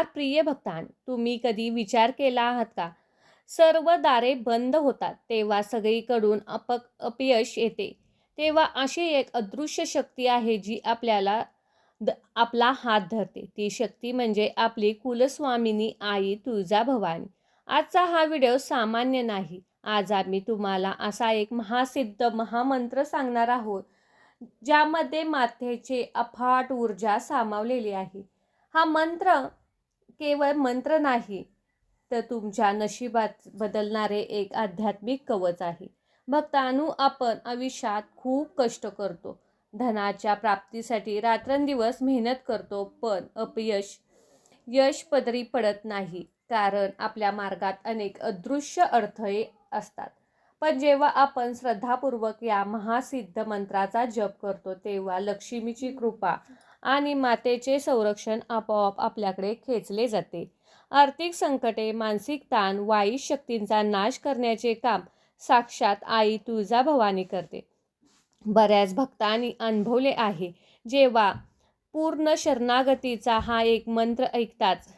नमस्कार प्रिय भक्तांनो, तुम्ही कधी विचार केला आहात का? सर्व दारे बंद होतात तेव्हा सगळीकडून अपयश येते. तेव्हा अशी एक अदृश्य शक्ती आहे जी आपला हात धरते. ती शक्ती म्हणजे आपली कुलस्वामिनी आई तुळजाभवानी. आजचा हा व्हिडिओ सामान्य नाही. आज आम्ही तुम्हाला असा एक महासिद्ध महामंत्र सांगणार आहोत, ज्यामध्ये मातेची अफाट ऊर्जा सामावलेली आहे. हा मंत्र केवळ मंत्र नाही, तर तुमच्या नशिबात बदलणारे एक आध्यात्मिक कवच आहे. भक्तांनो, आपण आयुष्यात खूप कष्ट करतो, धनाच्या प्राप्तीसाठी रात्रंदिवस मेहनत करतो, पण यश पदरी पडत नाही, कारण आपल्या मार्गात अनेक अदृश्य अडथळे असतात. पण जेव्हा आपण श्रद्धापूर्वक या महासिद्ध मंत्राचा जप करतो, तेव्हा लक्ष्मीची कृपा आणि मातेचे संरक्षण आपोआप आपल्याकडे खेचले जाते. आर्थिक संकटे, मानसिक ताण, वाईट शक्तींचा नाश करण्याचे काम साक्षात आई तुळजाभवानी करते. बऱ्याच भक्तांनी अनुभवले आहे, जेव्हा पूर्ण शरणागतीचा हा एक मंत्र ऐकताच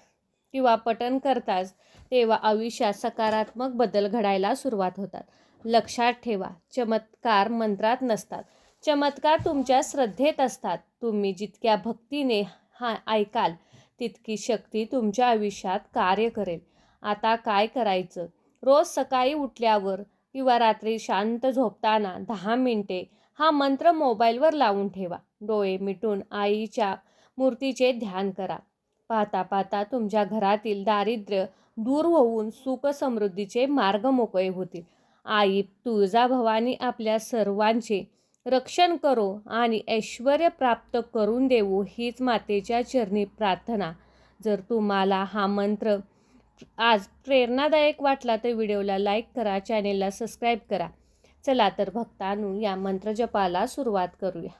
किंवा पठण करताच, तेव्हा आयुष्यात सकारात्मक बदल घडायला सुरुवात होतात. लक्षात ठेवा, चमत्कार मंत्रात नसतात, चमत्कार तुमच्या श्रद्धेत असतात. तुम्ही जितक्या भक्तीने हा ऐकाल, तितकी शक्ती तुमच्या आयुष्यात कार्य करेल. आता काय करायचं? रोज सकाळी उठल्यावर किंवा रात्री शांत झोपताना 10 मिनिटे हा मंत्र मोबाईलवर लावून ठेवा. डोळे मिटून आईच्या मूर्तीचे ध्यान करा. पाहता पाहता तुमच्या घरातील दारिद्र्य दूर होऊन सुख समृद्धीचे मार्ग मोकळे होतील. आई तुळजाभवानी आपल्या सर्वांचे रक्षण करो आणि ऐश्वर्य प्राप्त करून देवो, हीच मातेच्या चरणी प्रार्थना. जर तुम्हाला हा मंत्र आज प्रेरणादायक वाटला तर व्हिडिओला लाईक करा, चॅनेलला सबस्क्राईब करा. चला तर भक्तांनो, या मंत्रजपाला सुरुवात करूया.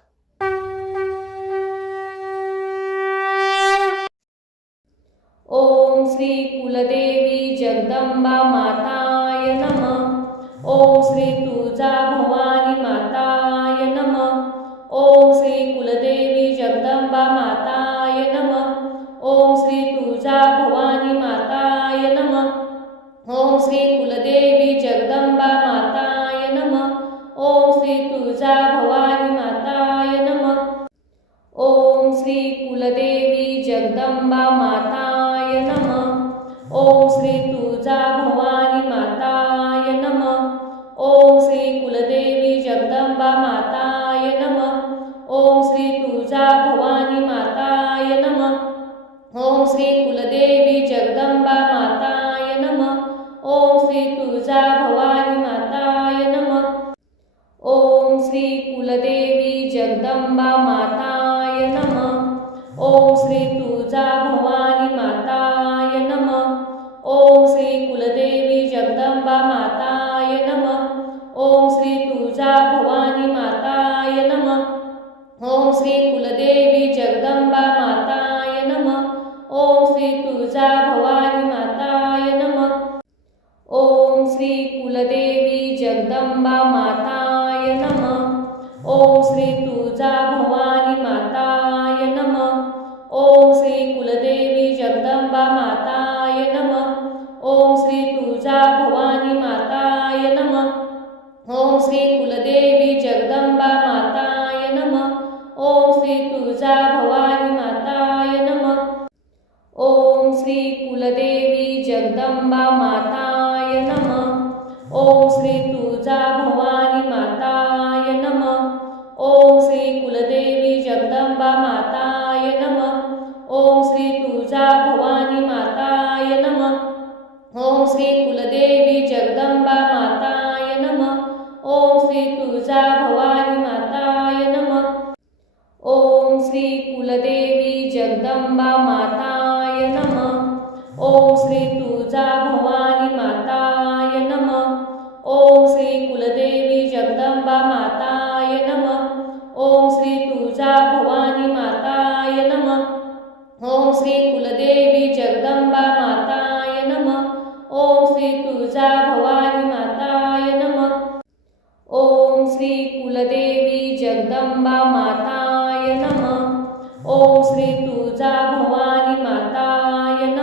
ओम श्री कुलदेवी जगदंबा माताय नमः. ओम श्री तुळजाभवानी माताय नमः. ओम श्री कुलदेवी जगदंबा माताय नमः. ओम श्री तुळजाभवानी माताय नमः. ओम श्री कुलदेवी जगदंबा माताय नमः. ओम श्री तुळजाभवानी माताय नमः. ओम श्री कुलदेवी जगदंबा माताय नमः. ओम श्री तुळजाभवानी माताय नमः. ओम श्री कुलदेवी जगदंबा माताय नमः. ओम श्री तुळजाभवानी माताय नमः. ओम श्री कुलदेवी जगदंबा माताय नमः. ओम श्री तुळजाभवानी माताय नमः. ओम श्री कुलदेवी जगदंबा माताय नमः. ओम श्री तुळजाभवानी माताय नमः. ओम श्री कुलदेवी जगदंबा माताय नमः. ओम श्री तुळजाभवानी माताय नमः. ओम श्री कुलदेवी जगदंबा माताय नमः. ओम श्री तुळजाभवानी माताय नमः. ओम श्री कुलदेवी जगदंबा माताय नमः. ओम श्री तुळजाभवानी माताय नमः. ओम श्री कुलदेवी जगदंबा माताय नमः. ओम श्री तुळजाभवानी माताय नमः. ओम श्री कुलदेवी जगदंबा माताय नमः. ओम श्री तुळजाभवानी माताय नमः. ओम श्री कुलदेवी जगदंबा माताय नमः. ओम श्री तुळजाभवानी माताय नमः. ओम श्री कुलदेवी जगदंबा माताय नमः. ओम श्री तुळजाभवानी माताय नमः. ओम श्री कुलदेवी जगदंबा माताय नमः. ओम श्री तुळजाभवानी माताय नमः. ओम श्री कुलदेवी जगदंबा माताय नमः. ओम श्री तुळजाभवानी माताय नमः. ओम श्री कुलदेवी जगदंबा माताय नमः. ओम श्री तुळजाभवानी माताय नमः. ओम श्री कुलदेवी जगदंबा माताय नमः. ओम श्री तुळजाभवानी माताय नमः. ओम श्री कुलदेवी जगदंबा माताय नमः. ओम श्री तुळजाभवानी माताय नमः.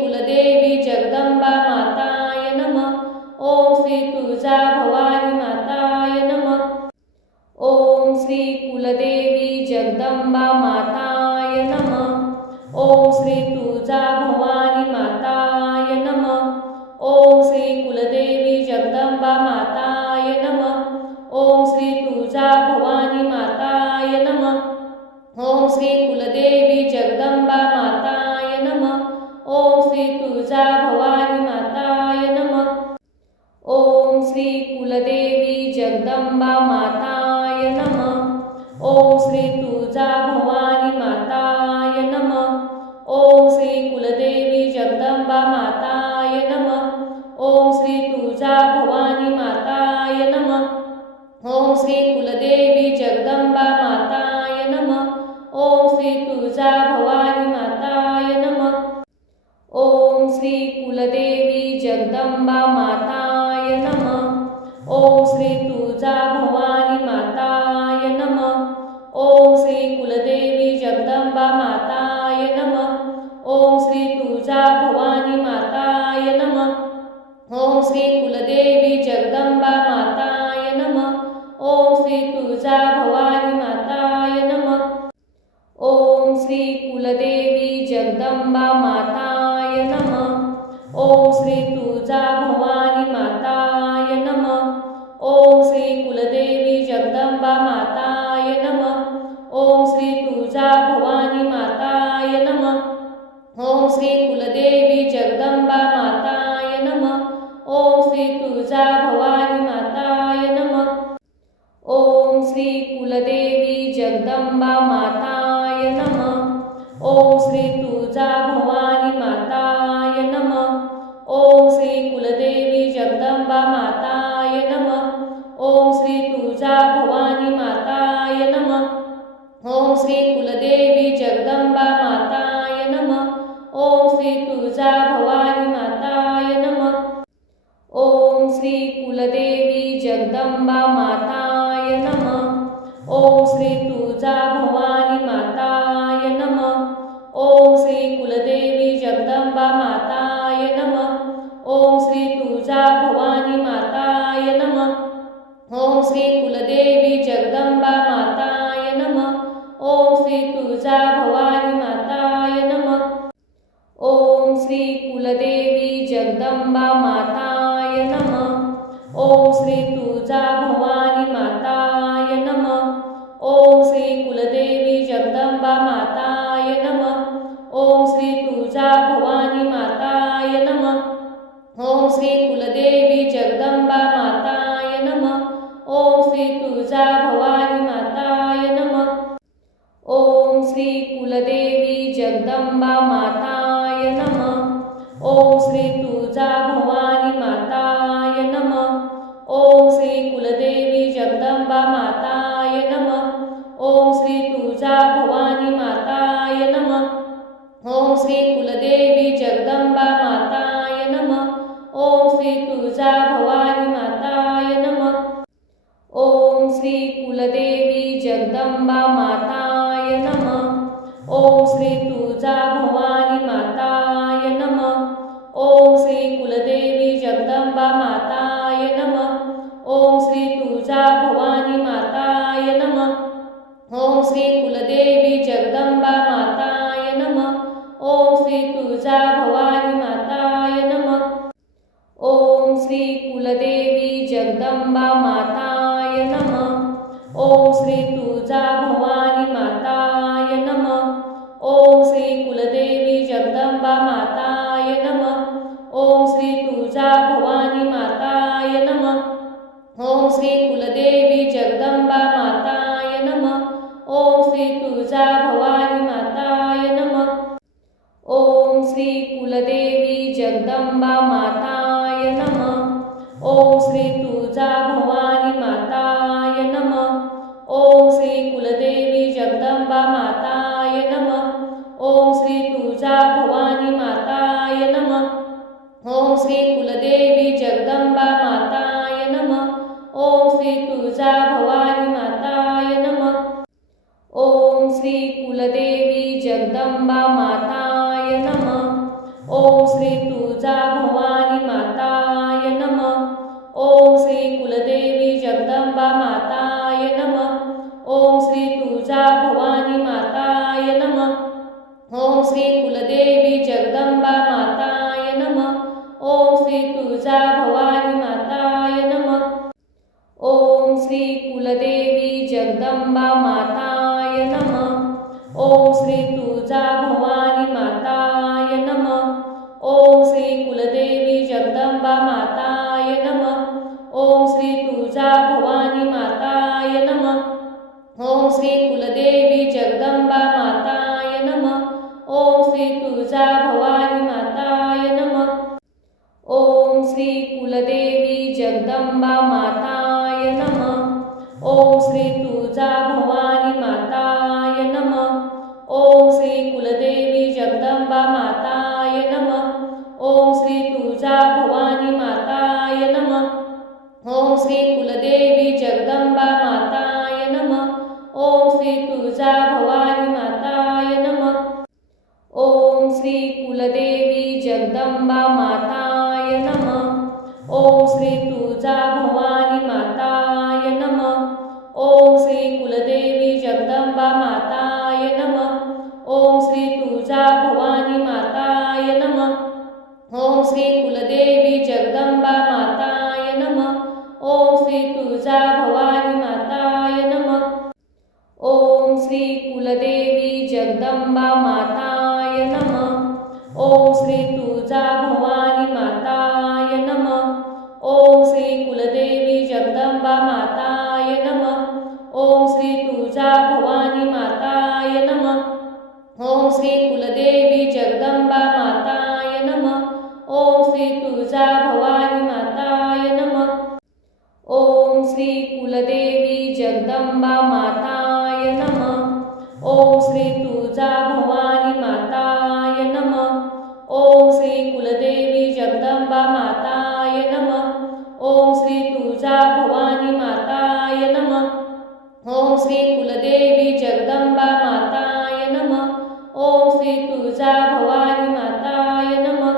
कुलदेवी जगदंबा माताय नमः. ओम श्री तुळजा भवानी माताय नमः. ओम श्री कुलदेवी जगदंबा माताय नमः. ओम श्री तुळजा भवानी माताय नमः. ओम श्री कुलदेवी जगदंबा माताय नमः. ओम श्री तुळजा भवानी माताय नमः. ओम श्री कुलदेवी जगदंबा माताय नमः. ओम श्री तुळजा भवानी माताय नमः. ओम श्री कुलदेवी जगदंबा माताय नमः. ओम श्री तुळजा भवानी माताय नमः. ओम श्री कुलदेवी जगदंबा माताय नमः. ओम श्री तुळजा भवानी माताय नमः. ओम श्री कुलदेवी जगदंबा माताय नमः. ओम श्री तुळजा भवानी माताय नमः. ओम श्री कुलदेवी जगदंबा माताय नमः. ओम श्री तुळजा भवानी माताय नमः. ओम श्री कुलदेवी जगदंबा माताय नमः. ओम श्री तुळजा भवानी माताय नमः. ओम श्री कुलदेवी जगदंबा माताय नमः. ओम श्री तुळजा भवानी माताय नमः. ओम श्री कुलदेवी जगदंबा माताय नमः. ओम श्री तुळजा भवानी माताय नमः. ओम श्री कुलदेवी जगदंबा माताय नमः. ओम श्री तुळजा भवानी माताय नमः. ओम श्री कुलदेवी जगदंबा माताय नमः. ओम श्री तुळजा भवानी माताय नमः. ओम श्री कुलदेवी जगदंबा माताय नमः. ओम श्री तुळजा भवानी माताय नमः. ओम श्री कुलदेवी जगदंबा माताय नमः. ओम श्री तुळजा भवानी माताय नमः. ओम श्री कुलदेवी जगदंबा माताय नमः. ओम श्री तुळजा भवानी माताय नमः. ओम श्री कुलदेवी जगदंबा माताय नमः. ओम श्री तुळजा भवानी माताय नमः. ओम श्री कुलदेवी जगदंबा माताय नमः. ओम श्री तुळजा भवानी माताय नमः. ओम श्री कुलदेवी जगदंबा माताय नमः. ओम श्री तुळजा भवानी माताय नमः. ओम श्री कुलदेवी जगदंबा माताय नमः. ओम श्री तुळजा भवानी माताय नमः. ओम श्री कुलदेवी जगदंबा माताय नमः. ओम श्री तुळजा भवानी माताय नमः. ओम श्री कुलदेवी जगदंबा माताय नमः. ओम श्री तुळजा भवानी माताय नमः. ओम श्री कुलदेवी जगदंबा माताय नमः. ओम श्री तुळजा भवानी माताय नमः. ओम श्री कुलदेवी जगदंबा माताय नमः. ओम श्री तुळजा भवानी माताय नमः. ओम श्री कुलदेवी जगदंबा माताय नमः. ओम श्री तुळजा भवानी माताय नमः. ओम श्री कुलदेवी जगदंबा माताय नमः. ओम श्री तुळजा भवानी माताय नमः. ओम श्री कुलदेवी जगदंबा माताय नमः. ओम श्री तुळजा भवानी माताय नमः. ओम श्री कुलदेवी जगदंबा माताय नमः. ओम श्री तुळजा भवानी माताय नमः. ओम श्री कुलदेवी जगदंबा माताय नमः. ओम श्री तुळजा भवानी माताय नमः. ओम श्री कुलदेवी जगदंबा माताय नमः. ओम श्री तुळजा भवानी माताय नमः. ओम श्री कुलदेवी जगदंबा माताय नमः. ओम श्री तुळजा भवानी माताय नमः. ओम श्री कुलदेवी जगदंबा माताय नमः. ओम श्री तुळजा भवानी माताय नमः. ओम श्री कुलदेवी जगदंबा माताय नमः. ओम श्री तुळजा भवानी माताय नमः. ओम श्री कुलदेवी जगदंबा माताय नमः. ओम श्री तुळजा भवानी माताय नमः. ओम श्री कुलदेवी जगदंबा माताय नमः. ओम श्री तुळजा भवानी माताय नमः. ओम श्री कुलदेवी जगदंबा माताय नमः. ओम श्री तुळजा भवानी माताय नमः. ओम श्री कुलदेवी जगदंबा माताय नमः. ओम श्री तुळजा भवानी माताय नमः. ओम श्री कुलदेवी जगदंबा माताय नमः. ओम श्री तुळजा भवानी माताय नमः. ओम श्री कुलदेवी जगदंबा माताय नमः. ओम श्री तुळजा भवानी माताय नमः. ओम श्री कुलदेवी जगदंबा माताय नमः. ओम श्री तुळजा भवानी माताय नमः. ओम श्री कुलदेवी जगदंबा माताय नमः. ओम श्री तुळजा भवानी माताय नमः. ओम श्री कुलदेवी जगदंबा माताय नमः. ओम श्री तुळजा भवानी माताय नमः. ओम श्री कुलदेवी जगदंबा माताय नमः. ओम श्री तुळजा भवानी माताय नमः. ओम श्री कुलदेवी जगदंबा माताय नमः. ओम श्री तुळजा भवानी माताय नमः. ओम श्री कुलदेवी जगदंबा माताय नमः. ओम श्री तुळजा भवानी माताय नमः. ओम श्री कुलदेवी जगदंबा माताय नमः. ओम श्री तुळजा भवानी माताय नमः. ओम श्री कुलदेवी जगदंबा माताय नमः. ओम श्री तुळजा भवानी माताय नमः. ओम श्री कुलदेवी जगदंबा माताय नमः. ओम श्री तुळजा भवानी माताय नमः. ओम श्री कुलदेवी जगदंबा माताय नमः. ओम श्री तुळजा भवानी माताय नमः. ओम श्री कुलदेवी जगदंबा माताय नमः. ओम श्री तुळजा भवानी माताय नमः. ओम श्री कुलदेवी जगदंबा माताय नमः. ओम श्री तुळजा भवानी माताय नमः. ओम श्री कुलदेवी जगदंबा माताय नमः. ओम श्री तुळजा भवानी माताय नमः.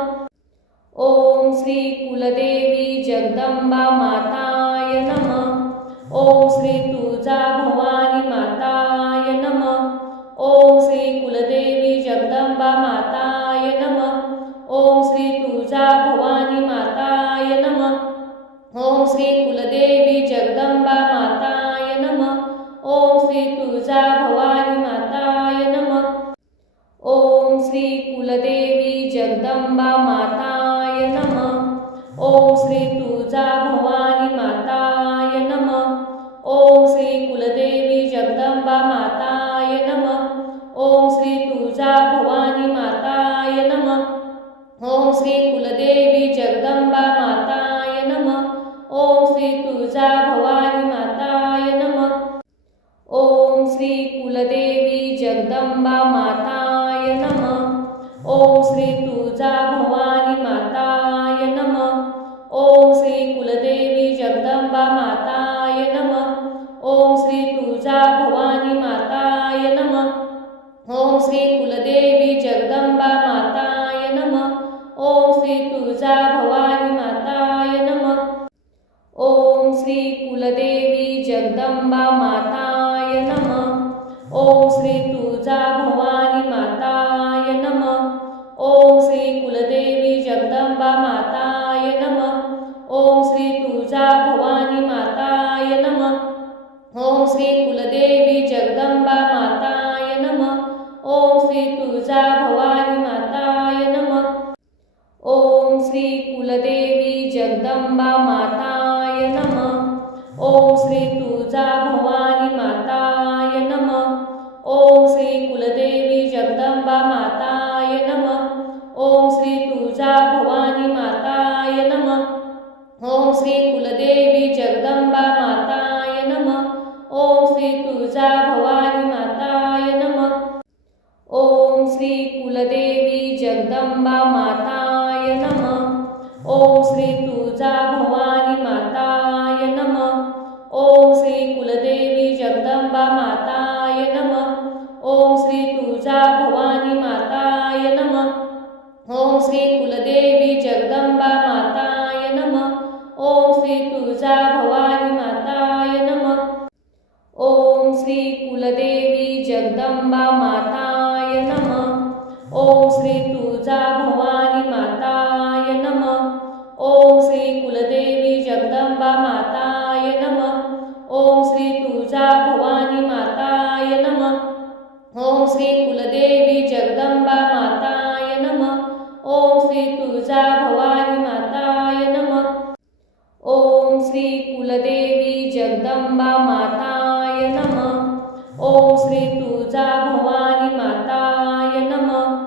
ओम श्री कुलदेवी जगदंबा माताय नमः. ओम श्री तुळजा भवानी माताय नमः. ओम श्री कुलदेवी जगदंबा माताय नमः. ओम श्री तुळजा भवानी माताय नमः. ओम श्री कुलदेवी जगदंबा माताय नमः. ओम श्री तुळजा भवानी माताय नमः. ओम श्री कुलदेवी जगदंबा माताय नमः. ओम श्री तुळजा भवानी माताय नमः. ओम श्री कुलदेवी जगदंबा माताय नमः. ओम श्री तुळजा भवानी माताय नमः. ओम श्री कुलदेवी जगदंबा माताय नमः. ओम श्री तुळजा भवानी माताय नमः. ओम श्री कुलदेवी जगदंबा माताय नमः. ओम श्री तुळजा भवानी माताय नमः. ओम श्री कुलदेवी जगदंबा माताय नमः. ओम श्री तुळजा भवानी माताय नमः. ओम श्री कुलदेवी जगदंबा माताय नमः. ओम श्री तुळजा भवानी माताय नमः. ओम श्री कुलदेवी जगदंबा माताय नमः. ओम श्री तुळजा भवानी माताय नमः. ओम श्री कुलदेवी जगदंबा माताय नमः. ओम श्री तुळजा भवानी माताय नमः. ओम श्री कुलदेवी जगदंबा माताय नमः. ओम श्री तुळजा भवानी माताय नमः. ओम श्री कुलदेवी जगदंबा माताय नमः. ओम श्री तुळजा भवानी माताय नमः. ओम श्री कुलदेवी जगदंबा माताय नमः. ओम श्री तुळजा भवानी माताय नमः. ओम श्री कुलदेवी जगदंबा माताय नमः. ओम श्री तुळजा भवानी माताय नमः. ओम श्री कुलदेवी जगदंबा माताय नमः. ओम श्री तुळजा भवानी माताय नमः. ओम श्री कुलदेवी जगदंबा माताय नमः. ओम श्री तुळजा भवानी माताय नमः. ओम श्री माताय नमः। ओम श्री कुलदेवी जगदंबा माताय नमः। ओम श्री तुळजा भवानी माताय नमः। ओम श्री कुलदेवी जगदंबा माताय नमः। ओम श्री तुळजा भवानी माताय नमः। ओम श्री कुलदेवी जगदंबा माताय नमः। ओम श्री तुळजा भवानी माताय नमः।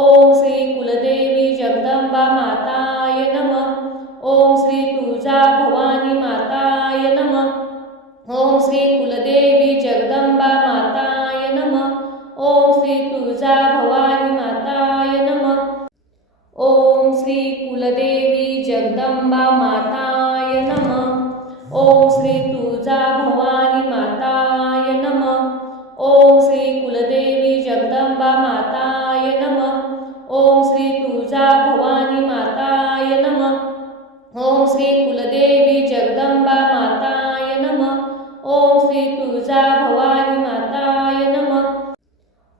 ओम श्री कुलदेवी जगदंबा माताय नमः। ओम श्री तुळजा भवानी माताय नमः। ओम श्री कुलदेवी जगदंबा माताय नमः। ओम श्री तुळजा भवानी माताय नमः। ओम श्री कुलदेवी जगदंबा माताय नमः। ओम श्री तुळजा भवानी माताय नमः। ओम श्री कुलदेवी जगदंबा माताय नमः। ओम श्री तुळजा भवानी माताय नमः। ओम श्री कुलदेवी जगदंबा माताय नमः। ओम श्री तुळजा भवानी माताय नमः।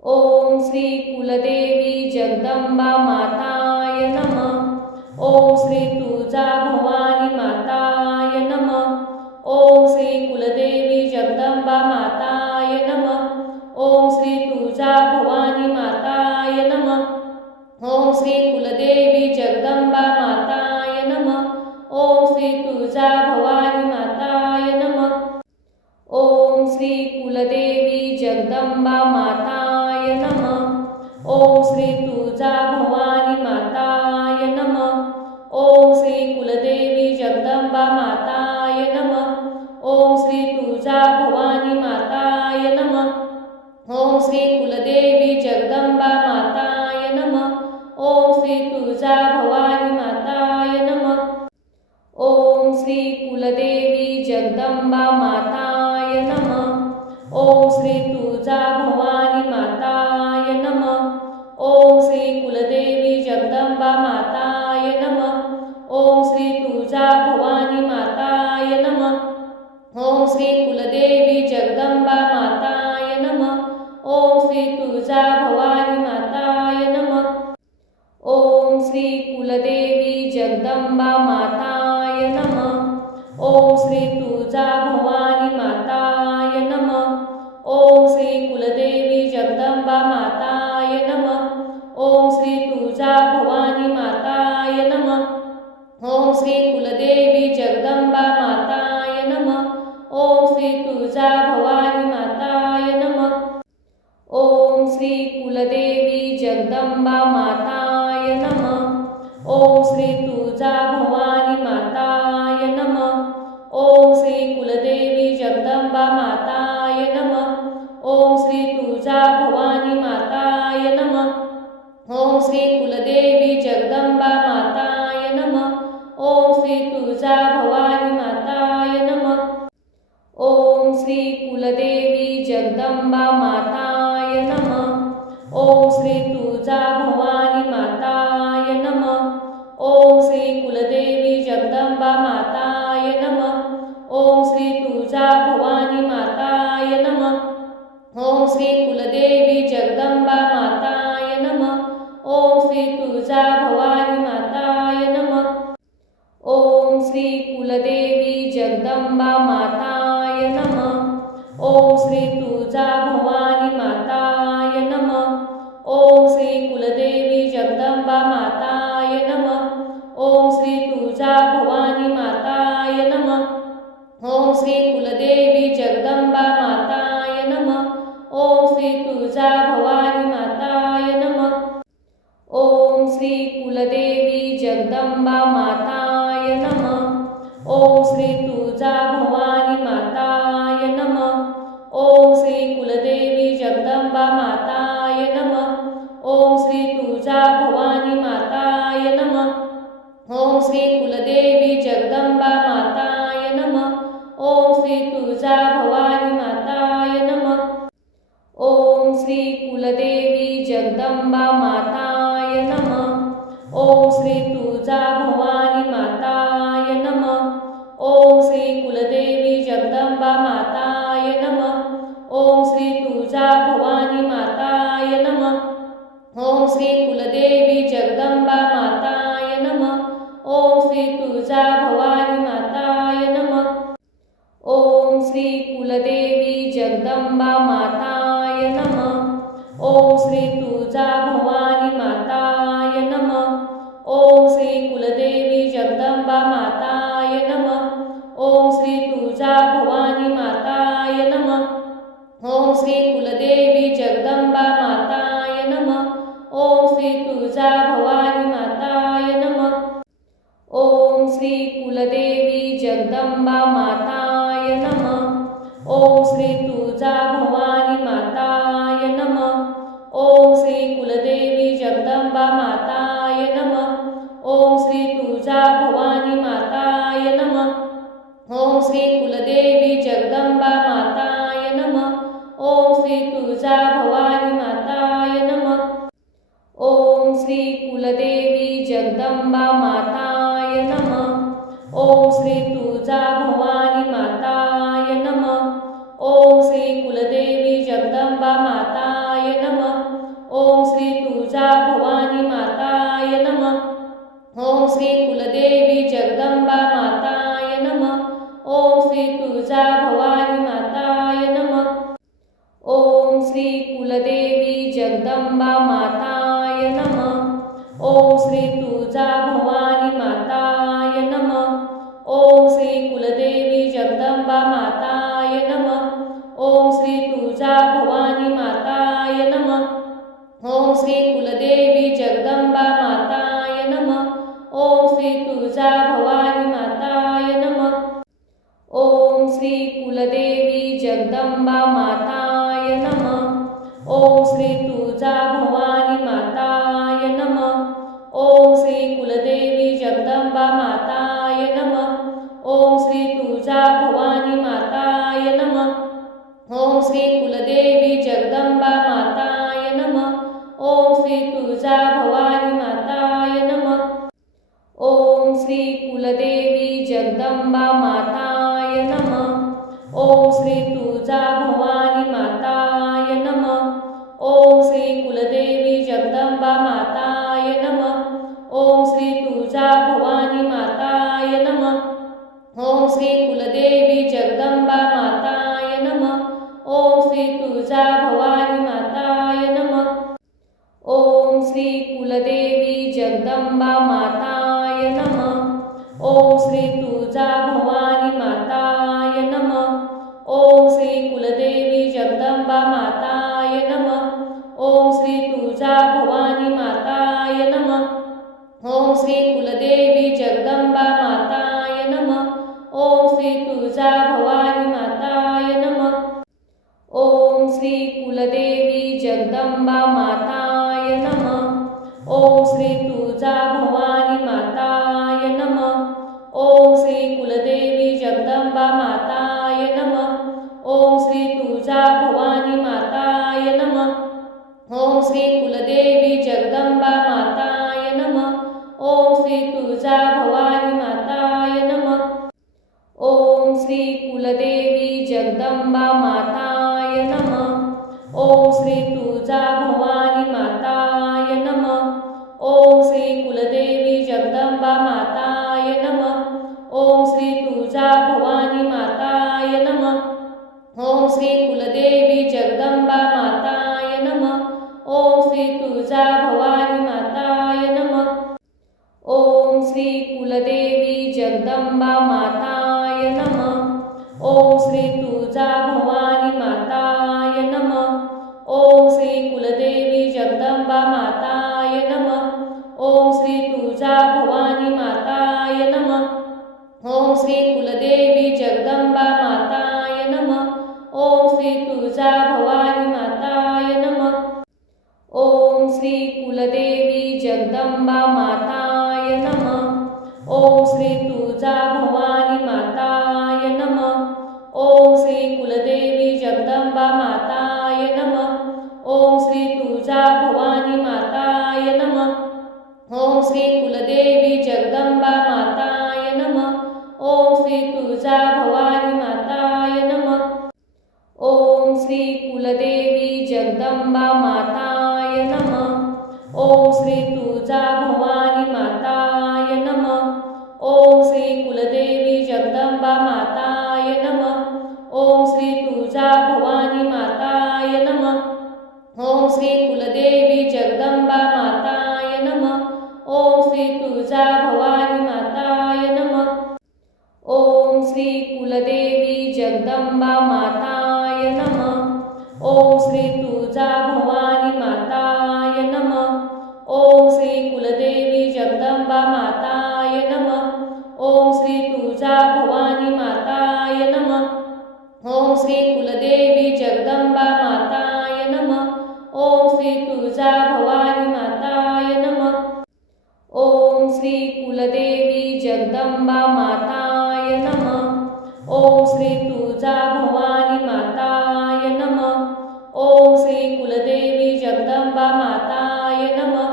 ओम श्री कुलदेवी जगदंबा माताय नमः। ओम श्री तुळजा भवानी माताय नमः। ओम श्री कुलदेवी जगदंबा माताय नमः। ओम श्री तुळजा भवानी माताय नमः। ओम श्री कुलदेवी जगदंबा माताय नमः। ओम श्री तुळजा भवानी माताय नमः। ओम श्री कुलदेवी जगदंबा माताय नमः। ओम श्री तुळजा भवानी माताय नमः। ओम श्री कुलदेवी जगदंबा माताय नमः। ओम श्री तुळजा भवानी माताय नमः। ओम श्री कुलदेवी जगदंबा माताय नमः। ओम श्री तुळजा भवानी माताय नमः। ओम श्री कुलदेवी जगदंबा माताय नमः। ओम श्री तुळजा भवानी माताय नमः। ओम श्री कुलदेवी जगदंबा माताय नमः। ओम श्री तुळजा भवानी माताय नमः। ओम श्री कुलदेवी जगदंबा माताय नमः। ओम श्री तुळजा भवानी माताय नमः। ओम श्री कुलदेवी जगदंबा माताय नमः। ओम श्री तुळजा भवानी माताय नमः। ओम श्री कुलदेवी जगदंबा माताय नमः। ओम श्री तुळजा भवानी माताय नमः। ओम श्री कुलदेवी जगदंबा माताय नमः। ओम श्री तुळजा भवानी माताय नमः। ओम श्री कुलदेवी जगदंबा माताय नमः। ओम श्री तुळजा भवानी माताय नमः। ओम श्री कुलदेवी जगदंबा माताय नमः। ओम श्री तुळजा भवानी माताय नमः। ओम श्री कुलदेवी जगदंबा माताय नमः। ओम श्री तुळजा भवानी माताय नमः। ओम श्री कुलदेवी जगदंबा माताय नमः। ओम श्री तुळजा भवानी माताय नमः। ओम श्री कुलदेवी जगदंबा माताय नमः। ओम श्री तुळजा भवानी माताय नमः। ओम श्री कुलदेवी जगदंबा माताय नमः। ओम श्री तुळजा भवानी माताय नमः। ओम श्री कुलदेवी जगदंबा माताय नमः। ओम श्री तुळजा भवानी माताय नमः। ओम श्री कुलदेवी जगदंबा माताय नमः। ओम श्री तुळजा भवानी माताय नमः। ओम श्री कुलदेवी जगदंबा माताय नमः। ओम श्री तुळजा भवानी माताय नमः। ओम श्री कुलदेवी जगदंबा माताय नमः। ओम श्री तुळजा भवानी माताय नमः। ओम श्री कुलदेवी जगदंबा माताय नमः। ओम श्री तुळजा भवानी माताय नमः। ओम श्री कुलदेवी जगदंबा माताय नमः। ओम श्री तुळजा भवानी माताय नमः। ओम श्री कुलदेवी जगदंबा माताय नमः। ओम श्री तुळजा भवानी माताय नमः। ओम श्री कुलदेवी जगदंबा माताय नमः। ओम श्री तुळजा भवानी माताय नमः। ओम श्री कुलदेवी जगदंबा माताय नमः। श्री कुलदेवी जगदंबा माताय नमः। ओम श्री तुळजा भवानी माताय नमः। ओम श्री कुलदेवी जगदंबा माताय नमः। ओम श्री तुळजा भवानी माताय नमः। ओम श्री कुलदेवी जगदंबा माताय नमः। ओम श्री तुळजा भवानी माताय नमः। ओम श्री कुलदेवी जगदंबा माताय नमः। ओम श्री तुळजा भवानी माताय नमः। ओम श्री कुलदेवी जगदंबा माताय नमः। ओम श्री तुळजा भवानी माताय नमः। ओम श्री कुलदेवी जगदंबा माताय नमः। ओम श्री तुळजा भवानी माताय नमः। ओम श्री कुलदेवी जगदंबा माताय नमः। ओम श्री तुळजा भवानी माताय नमः। ओम श्री कुलदेवी जगदंबा माताय नमः। ओम श्री तुळजा भवानी माताय नमः। ओम श्री कुलदेवी जगदंबा माताय नमः। ओम श्री तुळजा भवानी माताय नमः। ओम श्री कुलदेवी जगदंबा माताय नमः। ओम श्री तुळजा भवानी माताय नमः। ओम श्री कुलदेवी जगदंबा माताय नमः। ओम श्री तुळजा भवानी माताय नमः। ओम श्री कुलदेवी जगदंबा माताय नमः। ओम श्री तुळजा भवानी माताय नमः। ओम श्री कुलदेवी जगदंबा माताय नमः। ओम श्री तुळजा भवानी माताय नमः। ओम श्री कुलदेवी जगदंबा माताय नमः। ओम श्री तुळजा भवानी माताय नमः। ओम श्री कुलदेवी जगदंबा माताय नमः। ओम श्री तुळजा भवानी माताय नमः। ओम श्री कुलदेवी जगदंबा माताय नमः। ओम श्री तुळजा भवानी माताय नमः। ओम श्री कुलदेवी जगदंबा माताय नमः। ओम श्री तुळजा भवानी माताय नमः। ओम श्री कुलदेवी जगदंबा माताय नमः। ओम श्री तुळजा भवानी माताय नमः। ओम श्री कुलदेवी जगदंबा माताय नमः। ओम श्री तुळजा भवानी माताय नमः। ओम श्री कुलदेवी जगदंबा माताय नमः। ओम श्री तुळजा भवानी माताय नमः। ओम श्री कुलदेवी जगदंबा माताय नमः। ओम श्री तुळजा भवानी माताय नमः। ओम श्री कुलदेवी जगदंबा माताय नमः। ओम श्री तुळजा भवानी माताय नमः। ओम श्री कुलदेवी जगदंबा माताय नमः। ओम श्री तुळजा भवानी माताय नमः। ओम श्री कुलदेवी जगदंबा माताय नमः। ओम श्री तुळजा भवानी माताय नमः। ओम श्री कुलदेवी जगदंबा माताय नमः। ओम श्री तुळजा भवानी माताय नमः। ओम श्री कुलदेवी जगदंबा माताय नमः। ओम श्री तुळजा भवानी माताय नमः। ओम श्री कुलदेवी जगदंबा माताय नमः। ओम श्री तुळजा भवानी माताय नमः। ओम श्री कुलदेवी जगदंबा माताय नमः। ओम श्री तुळजा भवानी माताय नमः। ओम श्री कुलदेवी जगदंबा माताय नमः। ओम श्री तुळजा भवानी माताय नमः। ओम श्री कुलदेवी जगदंबा माताय नमः। ओम श्री तुळजा भवानी माताय नमः। ओम श्री कुलदेवी जगदंबा माताय नमः। ओम श्री तुळजा भवानी माताय नमः। ओम श्री कुलदेवी जगदंबा माताय नमः। ओम श्री तुळजा भवानी माताय नमः। ओम श्री कुलदेवी जगदंबा माताय नमः। ओम श्री तुळजा भवानी माताय नमः। ओम श्री कुलदेवी जगदंबा माताय नमः। ओम श्री तुळजा भवानी माताय नमः। ओम श्री कुलदेवी जगदंबा माताय नमः। जगदंबा माताय नमः। ओम श्री तुळजा भवानी माताय नमः। ओम श्री कुलदेवी जगदंबा माताय नमः।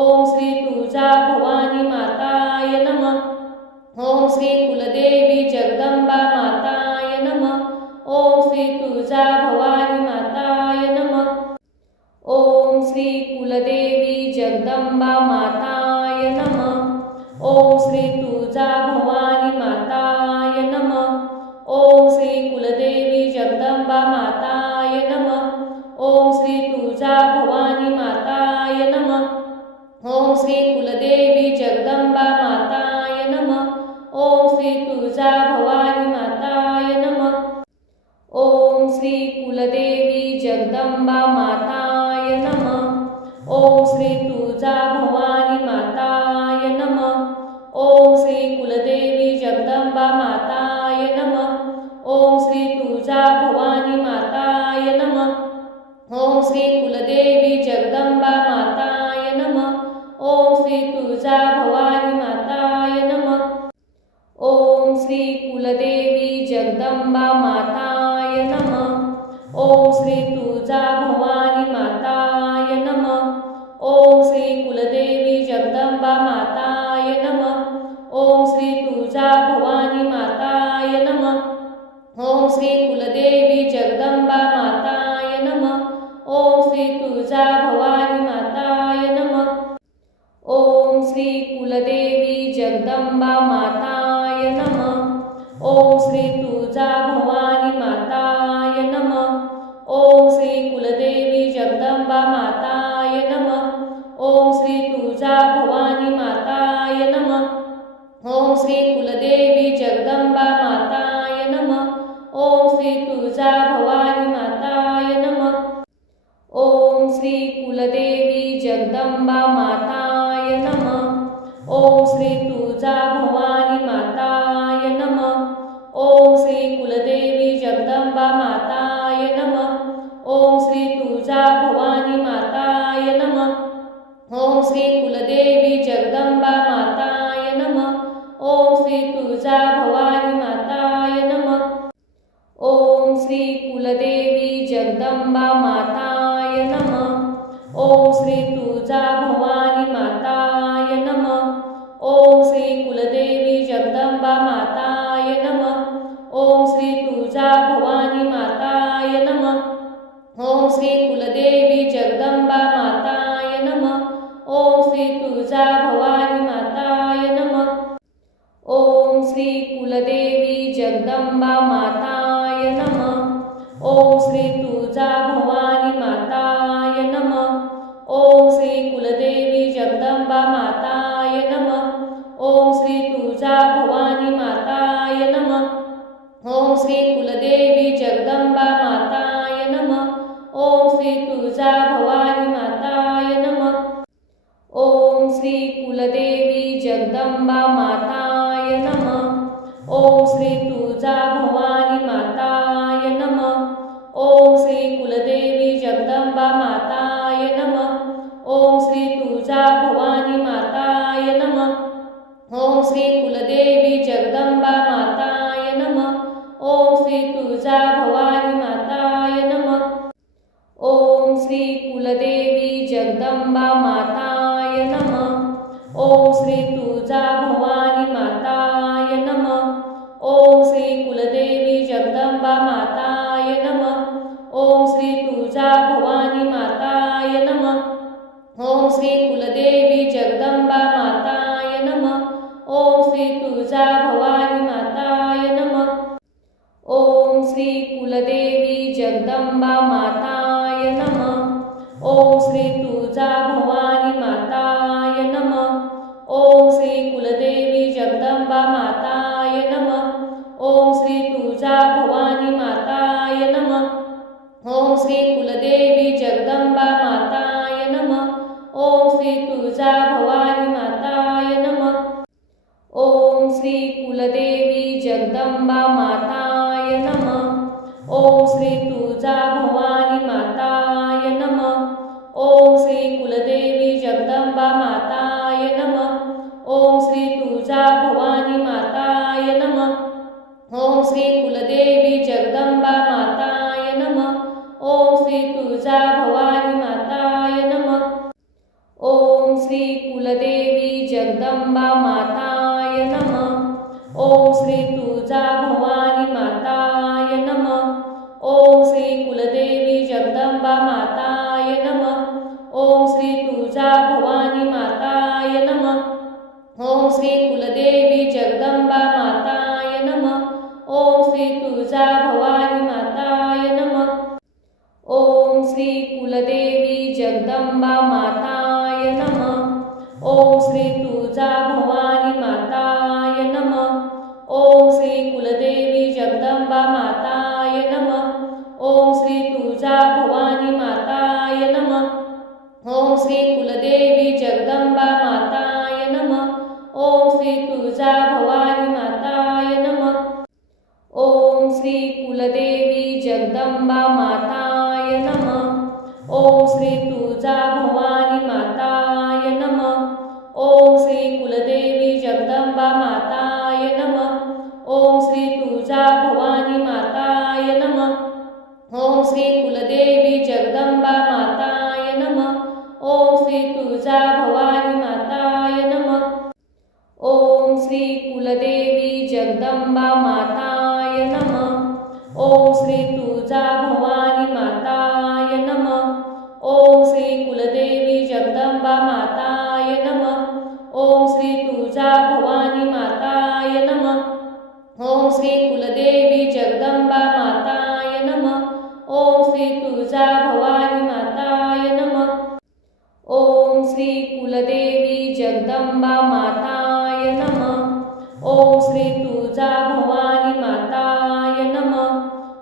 ओम श्री तुळजा भवानी माताय नमः। ओम श्री कुलदेवी जगदंबा माताय नमः। ओम श्री तुळजा भवानी माताय नमः। ओम श्री कुलदेवी जगदंबा माताय नमः। ओम श्री तुळजा भवानी माताय नमः। ओम श्री कुलदेवी जगदंबा माताय नमः। ओम श्री तुळजा भवानी माताय नमः। ओम श्री कुलदेवी जगदंबा माताय नमः। ओम श्री तुळजा भवानी माताय नमः। ओम श्री कुलदेवी जगदंबा माताय नमः। ओम श्री तुळजा भवानी माताय नमः। ओम श्री कुलदेवी जगदंबा माताय नमः। ओम श्री तुळजा भवानी माताय नमः। ओम श्री कुलदेवी जगदंबा माताय नमः। ओम श्री तुळजा भवानी माताय नमः। ओम श्री कुलदेवी जगदंबा माताय नमः। ओम श्री तुळजा भवानी माताय नमः। ओम श्री कुलदेवी जगदंबा माताय नमः। ओम श्री तुळजा भवानी माताय नमः। ओम श्री कुलदेवी जगदंबा माताय नमः। ओम श्री तुळजा भवानी माताय नमः। ओम श्री कुलदेवी जगदंबा माताय नमः। ओम श्री तुळजा भवानी माताय नमः। ओम श्री कुलदेवी जगदंबा माताय नमः। ओम श्री तुळजा भवानी माताय नमः। ओम श्री कुलदेवी जगदंबा माताय नमः। ओम श्री तुळजा भवानी माताय नमः। ओम श्री कुलदेवी जगदंबा माताय नमः। ओम श्री तुळजा भवानी माताय नमः। ओम श्री कुलदेवी जगदंबा माताय नमः। ओम श्री तुळजा भवानी माताय नमः। ओम श्री कुलदेवी जगदंबा माताय नमः। ओम श्री तुळजा भवानी माताय नमः। ओम श्री कुलदेवी जगदंबा माताय नमः। ओम श्री तुळजा भवानी माताय नमः। ओम श्री कुलदेवी जगदंबा माताय नमः। ओम श्री तुळजा भवानी माताय नमः। ओम श्री कुलदेवी जगदंबा माताय नमः। ओम श्री तुळजा भवानी माताय नमः। ओम श्री कुलदेवी जगदंबा माताय नमः। ओम श्री तुळजा भवानी माताय नमः। ओम श्री कुलदेवी जगदंबा माताय नमः। ओम श्री तुळजा भवानी माताय नमः। ओम श्री कुलदेवी जगदंबा माताय नमः। ओम श्री तुळजा भवानी माताय नमः। ओम श्री कुलदेवी जगदंबा माताय नमः। ओम श्री तुळजा भवानी माताय नमः। ओम श्री कुलदेवी जगदंबा माताय नमः। ओम श्री तुळजा भवानी माताय नमः। ओम श्री कुलदेवी जगदंबा माताय नमः। ओम श्री तुळजा भवानी माताय नमः। ओम श्री कुलदेवी जगदंबा माताय नमः। ओम श्री तुळजा भवानी माताय नमः। ओम श्री कुलदेवी जगदंबा माताय नमः। ओम श्री तुळजा भवानी माताय नमः। ओम श्री कुलदेवी जगदंबा माताय नमः। ओम श्री तुळजा भवानी माताय नमः। ओम श्री कुलदेवी जगदंबा माताय नमः। ओम श्री तुळजा भवानी माताय नमः। ओम श्री कुलदेवी जगदंबा माताय नमः। ओम श्री तुळजा भवानी माताय नमः। ओम श्री कुलदेवी जगदंबा माताय नमः। ओम श्री तुळजा भवानी माताय नमः। ओम श्री कुलदेवी जगदंबा माताय नमः। ओम श्री तुळजा भवानी माताय नमः। ओम श्री कुलदेवी जगदंबा माताय नमः। ओम श्री तुळजा तुळजा भवानी माताय नमः. ओम श्री कुलदेवी जगदंबा माताय नमः. ओम श्री तुळजा भवानी माताय नमः. ओम श्री कुलदेवी जगदंबा माताय नमः. ओम श्री तुळजा भवानी माताय नमः. ओम श्री कुलदेवी जगदंबा माताय नमः. ओम श्री तुळजा भवानी माताय नमः. ओम श्री कुलदेवी जगदंबा माताय नमः. ओम श्री तुळजा भवानी माताय नमः. ओम श्री कुलदेवी जगदंबा माताय नमः. ओम श्री तुळजा भवानी माताय नमः. ओम श्री कुलदेवी जगदंबा माताय नमः. ओम श्री तुळजा भवानी माताय नमः. ओम श्री कुलदेवी जगदंबा माताय नमः. ओम श्री तुळजा भवानी माताय नमः. ओम श्री कुलदेवी जगदंबा माताय नमः. ओम श्री तुळजा भवानी माताय नमः. ओम श्री कुलदेवी जगदंबा माताय नमः. ओम श्री तुळजा भवानी माताय नमः. ओम श्री कुलदेवी जगदंबा माताय नमः. ओम श्री तुळजा भवानी माताय नमः. ओम श्री कुलदेवी जगदंबा माताय नमः. ओम श्री तुळजा भवानी माताय नमः. ओम श्री कुलदेवी जगदंबा माताय नमः. ओम श्री तुळजा भवानी माताय नमः. ओम श्री कुलदेवी जगदंबा माताय नमः. ओम श्री तुळजा भवानी माताय नमः. ओम श्री कुलदेवी जगदंबा माताय नमः. ओम श्री तुळजा भवानी माताय नमः.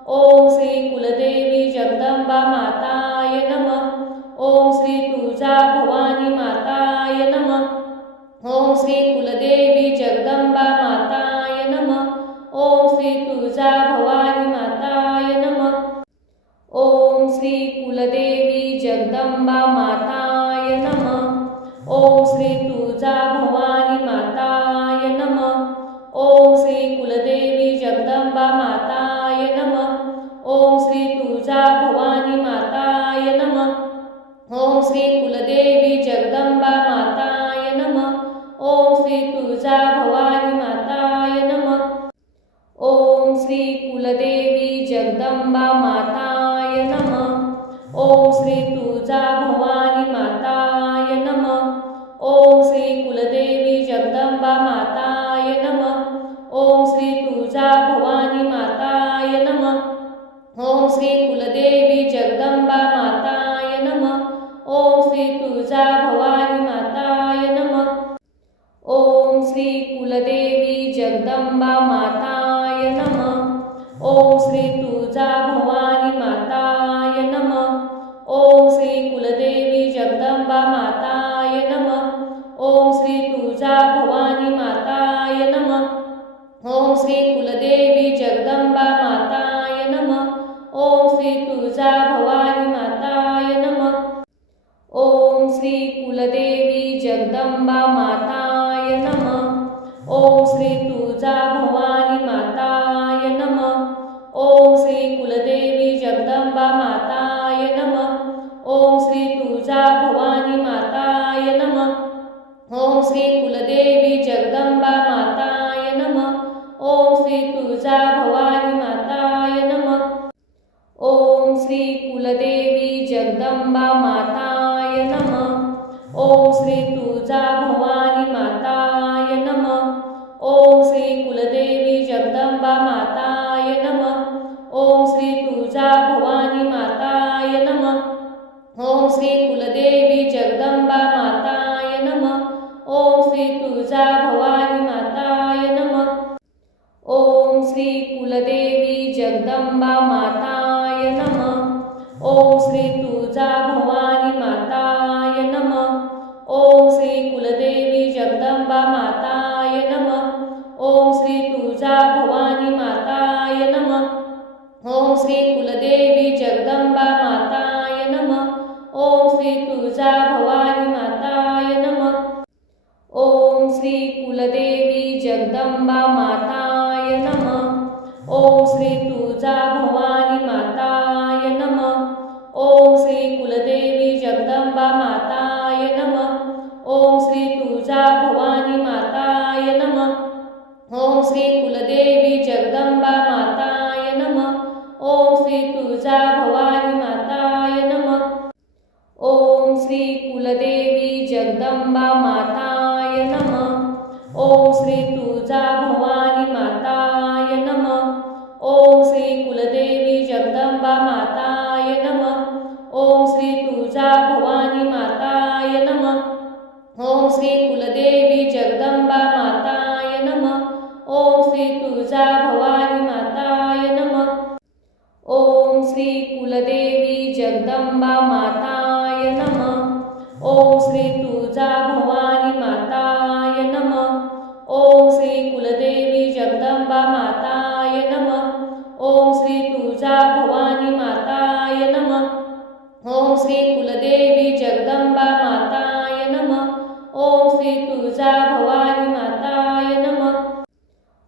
ओम श्री कुलदेवी जगदंबा माताय नमः. ओम श्री तुळजा भवानी माताय नमः. ओम श्री कुलदेवी जगदंबा माताय नमः. ओम श्री तुळजा भवानी माताय नमः. ओम श्री कुलदेवी जगदंबा माताय नमः. ओम श्री तुळजा भवानी माताय नमः. ओम श्री कुलदेवी जगदंबा माताय नमः. ओम श्री तुळजा भवानी माताय नमः. ओम श्री कुलदेवी जगदंबा माताय नमः. ओम श्री तुळजा भवानी माताय नमः. ओम श्री कुलदेवी जगदंबा माताय नमः. ओम श्री तुळजा भवानी माताय नमः. ओम श्री कुलदेवी जगदंबा माताय नमः. ओम श्री तुळजा भवानी माताय नमः. ओम श्री कुलदेवी जगदंबा माताय नमः. ओम श्री तुळजा भवानी माताय नमः. ओम श्री कुलदेवी जगदंबा माताय नमः. ओम श्री तुळजा भवानी माताय नमः. ओम श्री कुलदेवी जगदंबा माताय नमः. ओम श्री तुळजा भवानी माताय नमः. ओम श्री कुलदेवी जगदंबा माताय नमः. ओम श्री तुळजा भवानी माताय नमः. ओम श्री कुलदेवी जगदंबा माताय नमः. ओम श्री तुळजा भवानी माताय नमः. ओम श्री कुलदेवी जगदंबा माताय नमः. ओम श्री तुळजा भवानी माताय नमः. ओम श्री कुलदेवी जगदंबा माताय नमः. ओम श्री तुळजा भवानी माताय नमः. ओम श्री कुलदेवी जगदंबा माताय नमः. ओम श्री तुळजा भवानी माताय नमः. ओम श्री कुलदेवी जगदंबा माताय नमः. ओम श्री तुळजा भवानी माताय नमः. ओम श्री कुलदेवी जगदंबा माताय नमः. ओम श्री तुळजा भवानी माताय नमः. ओम श्री कुलदेवी जगदंबा माताय नमः. ओम श्री तुळजा भवानी माताय नमः. ओम श्री कुलदेवी जगदंबा माताय नमः. ओम श्री तुळजा भवानी माताय नमः. ओम श्री कुलदेवी जगदंबा माताय नमः. ओम श्री तुळजा भवानी माताय नमः. ओम श्री कुलदेवी कुलदेवी जगदंबा माताय नमः। ओम श्री तुळजा भवानी माताय नमः। ओम श्री कुलदेवी जगदंबा माताय नमः। ओम श्री तुळजा भवानी माताय नमः। ओम श्री कुलदेवी जगदंबा माताय नमः। ओम श्री तुळजा भवानी माताय नमः। ओम श्री कुलदेवी जगदंबा माताय नमः। ओम श्री तुळजा भवानी माताय नमः। ओम श्री कुलदेवी जगदंबा माताय नमः। ओम श्री तुळजा भवानी माताय नमः। ओम श्री कुलदेवी जगदंबा माताय नमः। ओम श्री तुळजा भवानी माताय नमः। ओम श्री कुलदेवी जगदंबा माताय नमः। ओम श्री तुळजा भवानी माताय नमः। ओम श्री कुलदेवी जगदंबा माताय नमः। ओम श्री तुळजा भवानी माताय नमः। ओम श्री कुलदेवी जगदंबा माताय नमः। ओम श्री तुळजा भवानी माताय नमः।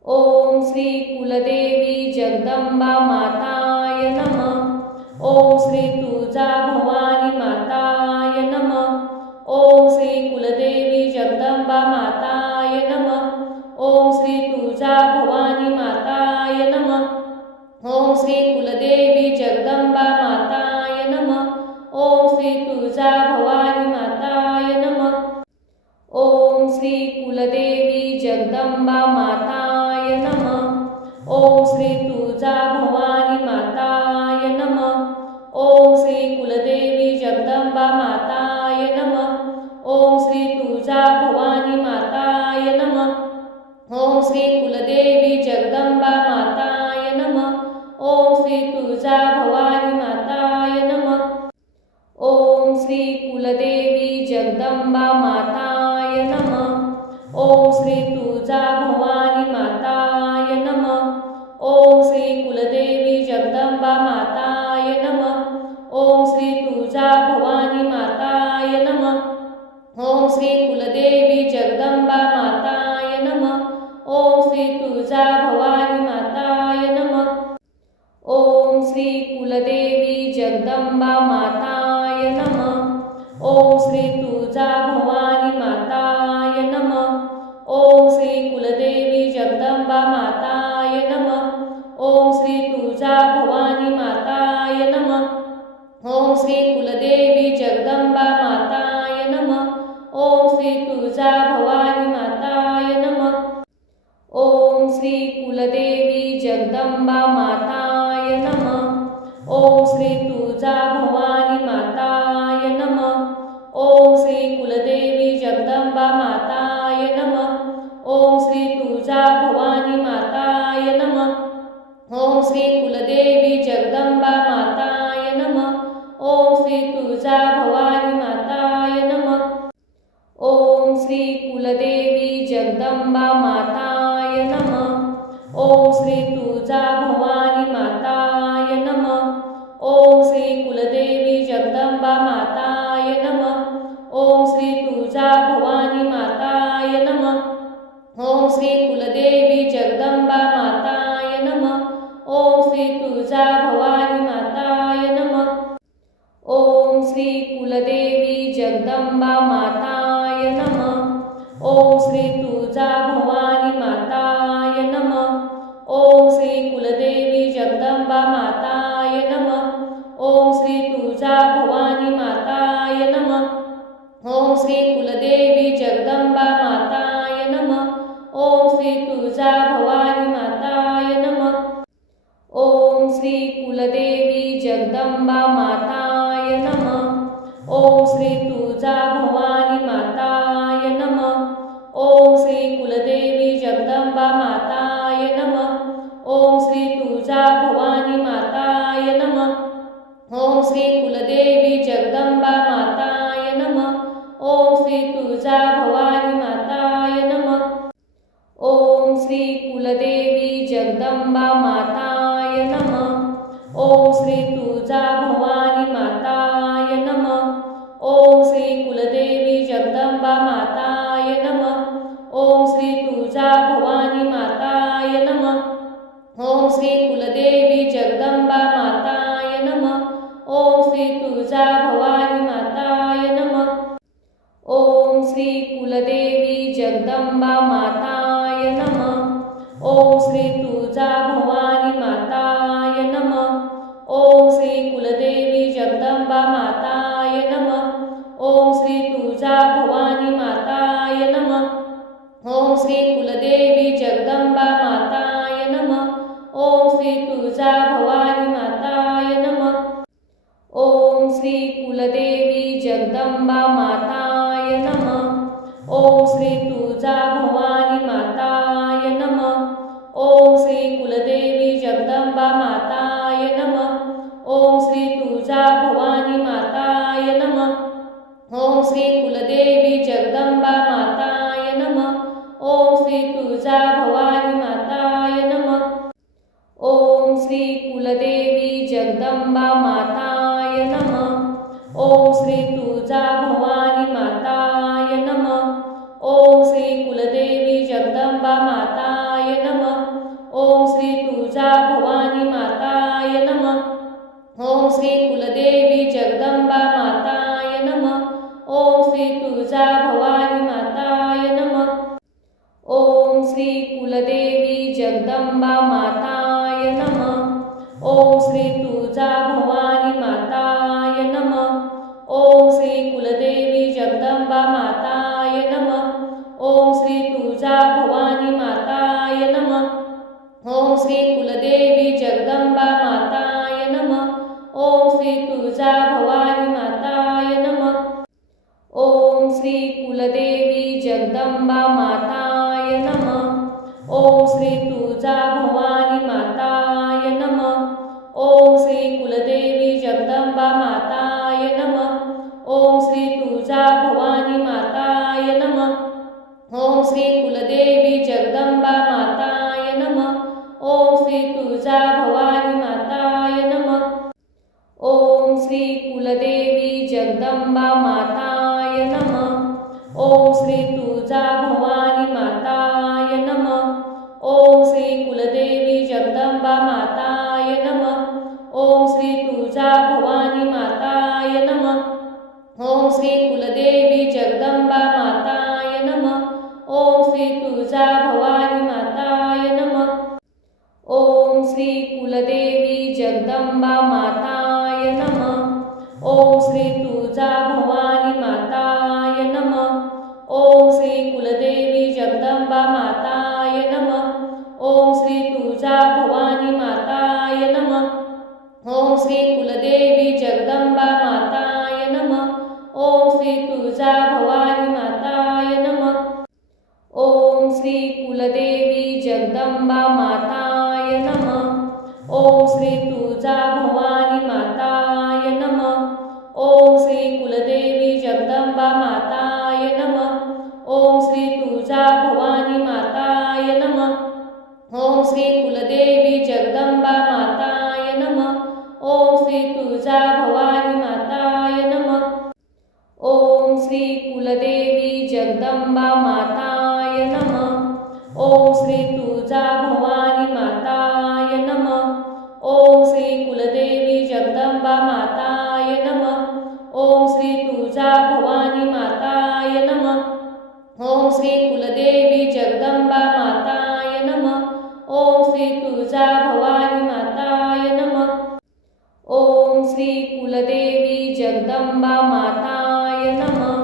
ओम श्री कुलदेवी जगदंबा माताय नमः। ओम श्री तुळजा भवानी माताय नमः। ओम श्री कुलदेवी जगदंबा माताय नमः। ओम श्री तुळजा भवानी माताय नमः। ओम श्री कुलदेवी जगदंबा माताय नमः। ओम श्री तुळजा भवानी माताय नमः। ओम श्री कुलदेवी जगदंबा माताय नमः। ओम श्री तुळजा भवानी माताय नमः। ओम श्री कुलदेवी जगदंबा माताय नमः। ओम श्री तुळजा भवानी माताय नमः। ओम श्री कुलदेवी जगदंबा माताय नमः। ओम श्री तुळजा भवानी माताय नमः। ओम श्री कुलदेवी जगदंबा माताय नमः। ओम श्री तुळजा भवानी माताय नमः। ओम श्री कुलदेवी जगदंबा माताय नमः। ओम श्री तुळजा भवानी माताय नमः। ओम श्री कुलदेवी जगदंबा माताय नमः। ओम श्री तुळजा भवानी माताय नमः। ओम श्री कुलदेवी जगदंबा माताय नमः। ओम श्री तुळजा भवानी माताय नमः। ओम श्री कुलदेवी जगदंबा माताय नमः। ओम श्री तुळजा भवानी माताय नमः। ओम श्री कुलदेवी जगदंबा माताय नमः। ओम श्री तुळजा भवानी माताय नमः। ओम श्री कुलदेवी जगदंबा माताय नमः। ओम श्री तुळजा भवानी माताय नमः। ओम श्री कुलदेवी जगदंबा माताय नमः। ओम श्री तुळजा भवानी माताय नमः। ओम श्री कुलदेवी जगदंबा माताय नमः। ओम श्री तुळजा भवानी माताय नमः। ओम श्री कुलदेवी जगदंबा माताय नमः। ओम श्री तुळजा भवानी माताय नमः। ओम श्री कुलदेवी जगदंबा माताय नमः। ओम श्री तुळजा भवानी माताय नमः। ओम श्री कुलदेवी जगदंबा माताय नमः। ओम श्री तुळजा भवानी माताय नमः। ओम श्री कुलदेवी जगदंबा माताय नमः। ओम श्री तुळजा भवानी माताय नमः। ओम श्री कुलदेवी जगदंबा माताय नमः। ओम श्री तुळजा भवानी माताय नमः। ओम श्री कुलदेवी जगदंबा माताय नमः। ओम श्री तुळजा भवानी माताय नमः। ओम श्री कुलदेवी जगदंबा माताय नमः। ओम श्री तुळजा भवानी माताय नमः। ओम श्री कुलदेवी जगदंबा माताय नमः। ओम श्री तुळजा भवानी माताय नमः। ओम श्री कुलदेवी जगदंबा माताय नमः। ओम श्री तुळजा भवानी माताय नमः। ओम श्री कुलदेवी जगदंबा माताय नमः। ओम श्री तुळजा भवानी माताय नमः। ओम श्री कुलदेवी जगदंबा माताय नमः। ओम श्री तुळजा तुळजा भवानी माताय नमः. ओम श्री कुलदेवी जगदंबा माताय नमः. ओम श्री तुळजा भवानी माताय नमः. ओम श्री कुलदेवी जगदंबा माताय नमः. ओम श्री तुळजा भवानी माताय नमः. ओम श्री कुलदेवी जगदंबा माताय नमः. ओम श्री तुळजा भवानी माताय नमः. ओम श्री कुलदेवी जगदंबा माताय नमः. ओम श्री तुळजा भवानी माताय नमः. ओम श्री कुलदेवी जगदंबा माताय नमः. ओम श्री तुळजा भवानी माताय नमः. ओम श्री कुलदेवी जगदंबा माताय नमः. ओम श्री तुळजा भवानी माताय नमः. ओम श्री कुलदेवी जगदंबा माताय नमः. ओम श्री तुळजा भवानी माताय नमः. ओम श्री कुलदेवी जगदंबा माताय नमः. ओम श्री तुळजा भवानी माताय नमः. ओम श्री कुलदेवी जगदंबा माताय नमः. ओम श्री तुळजा भवानी माताय नमः. ओम श्री कुलदेवी जगदंबा माताय नमः. ओम श्री तुळजा भवानी माताय नमः. ओम श्री कुलदेवी जगदंबा माताय नमः. ओम श्री तुळजा भवानी माताय नमः. ओम श्री कुलदेवी जगदंबा माताय नमः. ओम श्री तुळजा भवानी माताय नमः. ओम श्री कुलदेवी जगदंबा माताय नमः. ओम श्री तुळजा भवानी माताय नमः. ओम श्री कुलदेवी जगदंबा माताय नमः. ओम श्री तुळजा भवानी माताय नमः. ओम श्री कुलदेवी जगदंबा माताय नमः. ओम श्री तुळजा भवानी माताय नमः. ओम श्री कुलदेवी जगदंबा माताय नमः. ओम श्री तुळजा भवानी माताय नमः. ओम श्री कुलदेवी जगदंबा माताय नमः. ओम श्री तुळजा भवानी माताय नमः. ओम श्री कुलदेवी जगदंबा माताय नमः. ओम श्री तुळजा भवानी माताय नमः. ओम श्री कुलदेवी जगदंबा माताय नमः. ओम श्री तुळजा भवानी माताय नमः. ओम श्री कुलदेवी जगदंबा माताय नमः. ओम श्री तुळजा भवानी माताय नमः. ओम श्री कुलदेवी जगदंबा माताय नमः. ओम श्री तुळजा भवानी माताय नमः. ओम श्री कुलदेवी जगदंबा माताय नमः. ओम श्री तुळजा भवानी माताय नमः. ओम श्री कुलदेवी जगदंबा माताय नमः. ओम श्री तुळजा भवानी माताय नमः. ओम श्री कुलदेवी जगदंबा माताय नमः. ओम श्री तुळजा भवानी माताय नमः. ओम श्री कुलदेवी जगदंबा माताय नमः. ओम श्री तुळजा भवानी माताय नमः. ओम श्री कुलदेवी जगदंबा माताय नमः. ओम श्री तुळजा भवानी माताय नमः. ओम श्री कुलदेवी जगदंबा माताय नमः. ओम श्री तुळजा भवानी माताय नमः. ओम श्री कुलदेवी जगदंबा माताय नमः. ओम श्री तुळजा भवानी माताय नमः. ओम श्री कुलदेवी जगदंबा माताय नमः.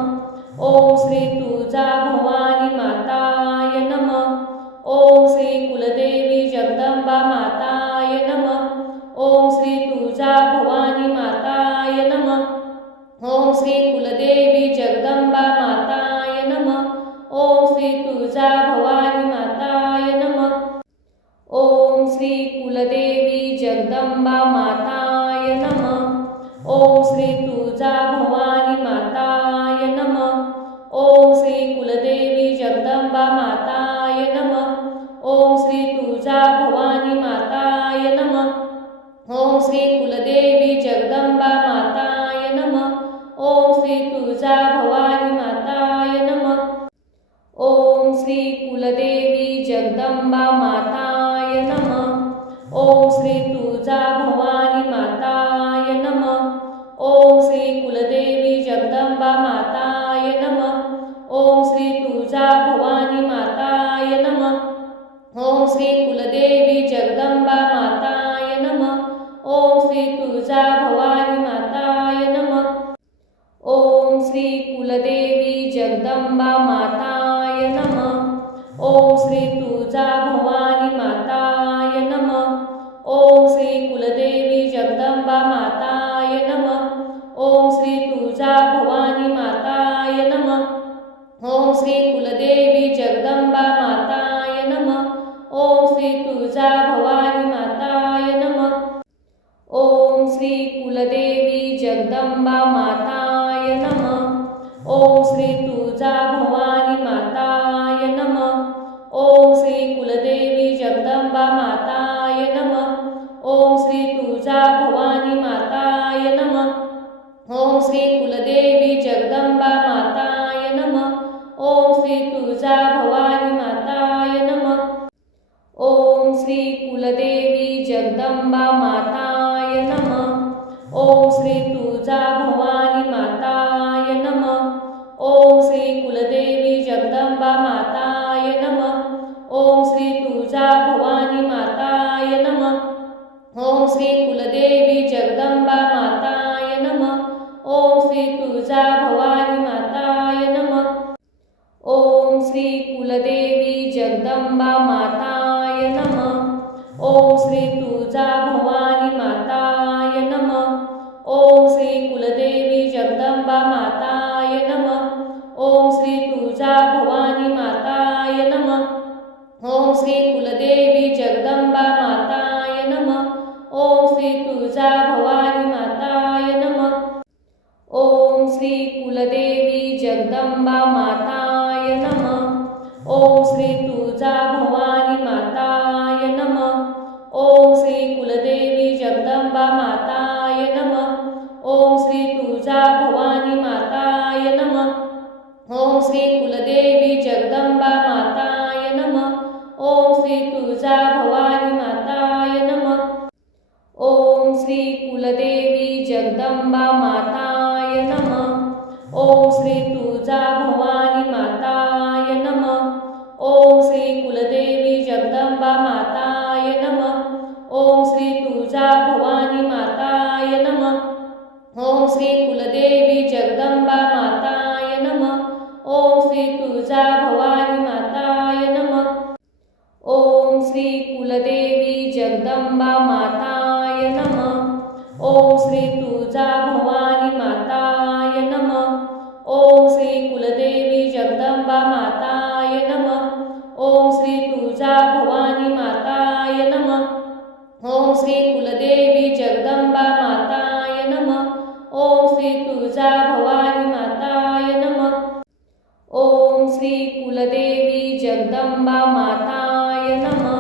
ओम श्री तुळजा भवानी माताय नमः. ओम श्री कुलदेवी जगदंबा माताय नमः. ओम श्री तुळजा भवानी माताय नमः. ओम श्री कुलदेवी जगदंबा माताय नमः. ओम श्री तुळजा भवानी माताय नमः. ओम श्री कुलदेवी जगदंबा माताय नमः. ओम श्री तुळजा भवानी माताय नमः. ओम श्री कुलदेवी जगदंबा माताय नमः. ओम श्री तुळजा भवानी माताय नमः. ओम श्री कुलदेवी जगदंबा माताय नमः. ओम श्री तुळजा भवानी माताय नमः. ओम श्री कुलदेवी जगदंबा माताय नमः। ओम श्री तुळजा भवानी माताय नमः। ओम श्री कुलदेवी जगदंबा माताय नमः। ओम श्री तुळजा भवानी माताय नमः। ओम श्री कुलदेवी जगदंबा माताय नमः। ओम श्री तुळजा भवानी माताय नमः। ओम श्री कुलदेवी जगदंबा माताय नमः। ओम श्री तुळजा भवानी माताय नमः। ओम श्री कुलदेवी जगदंबा माताय नमः। ओम श्री तुळजा भवानी माताय नमः। ओम श्री कुलदेवी जगदंबा माताय नमः। ओम श्री तुळजा भवानी माताय नमः। ओम श्री कुलदेवी जगदंबा माताय नमः। ओम श्री तुळजा भवानी माताय नमः। ओम श्री कुलदेवी जगदंबा माताय नमः। ओम श्री तुळजा भवानी माताय नमः। ओम श्री कुलदेवी जगदंबा माताय नमः। ओम श्री तुळजा भवानी माताय नमः। ओम श्री कुलदेवी जगदंबा माताय नमः। ओम श्री तुळजा भवानी माताय नमः। ओम श्री कुलदेवी जगदंबा माताय नमः। ओम श्री तुळजा भवानी माताय नमः। ओम श्री कुलदेवी जगदंबा माताय नमः। ओम श्री तुळजा भवानी माताय नमः। ओम श्री कुलदेवी जगदंबा माताय नमः। ओम श्री तुळजा भवानी माताय नमः। ओम श्री कुलदेवी जगदंबा माताय नमः। ओम श्री तुळजा भवानी माताय नमः। ओम श्री कुलदेवी जगदंबा माताय नमः। ओम श्री तुळजा भवानी माताय नमः। ओम श्री कुलदेवी जगदंबा माताय नमः। ओम श्री तुळजा भवानी माताय नमः। ओम श्री कुलदेवी जगदंबा माताय नमः। ओम श्री तुळजा भवानी माताय नमः। ओम श्री कुलदेवी जगदंबा माताय नमः। ओम श्री तुळजा भवानी माताय नमः। ओम श्री कुलदेवी जगदंबा माताय नमः। ओम श्री तुळजा भवानी माताय नमः। ओम श्री कुलदेवी जगदंबा माताय नमः। ओम श्री तुळजा भवानी माताय नमः। ओम श्री कुलदेवी जगदंबा माताय नमः। ओम श्री तुळजा भवानी माताय नमः। ओम श्री कुलदेवी जगदंबा माताय नमः। ओम श्री तुळजा भवानी माताय नमः। ओम श्री कुलदेवी जगदंबा माताय नमः। ओम श्री तुळजा भवानी माताय नमः। ओम श्री कुलदेवी जगदंबा माताय नमः। ओम श्री तुळजा भवानी माताय नमः। ओम श्री कुलदेवी जगदंबा माताय नमः।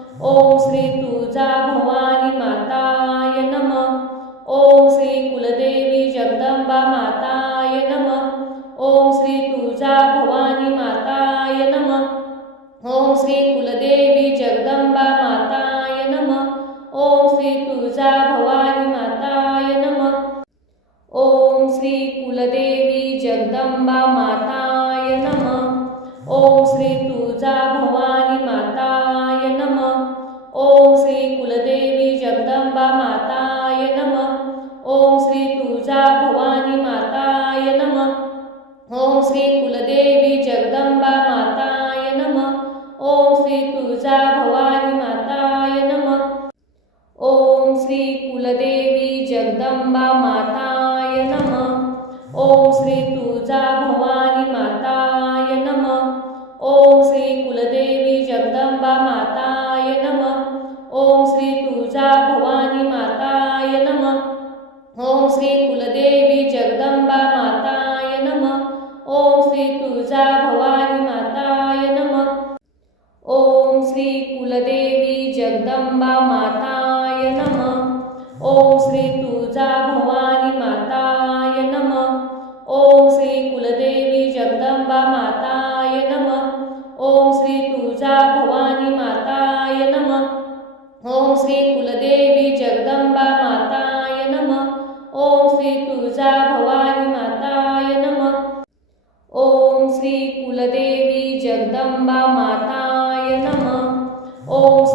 ओम श्री तुळजा भवानी माताय नमः। ओम श्री कुलदेवी जगदंबा माताय नमः। ओम श्री तुळजा भवानी माताय नमः। ओम श्री कुलदेवी जगदंबा माताय नमः। ओम श्री तुळजा भवानी माताय नमः। ओम श्री कुलदेवी जगदंबा माताय नमः। ओम श्री तुळजा भवानी माताय नमः। ओम श्री कुलदेवी जगदंबा माताय नमः। ओम श्री तुळजा भवानी माताय नमः। ओम श्री कुलदेवी जगदंबा माताय नमः। ओम श्री तुळजा भवानी माताय नमः। ओम श्री कुलदेवी जगदंबा माताय नमः। ओम श्री तुळजा भवानी माताय नमः। ओम श्री कुलदेवी जगदंबा माताय नमः। ओम श्री तुळजा भवानी माताय नमः। ओम श्री कुलदेवी जगदंबा माताय नमः। ओम श्री तुळजा भवानी माताय नमः। ओम श्री कुलदेवी जगदंबा माताय नमः। ओम श्री तुळजा भवानी माताय नमः। ओम श्री कुलदेवी जगदंबा माताय नमः। ओम श्री तुळजा भवानी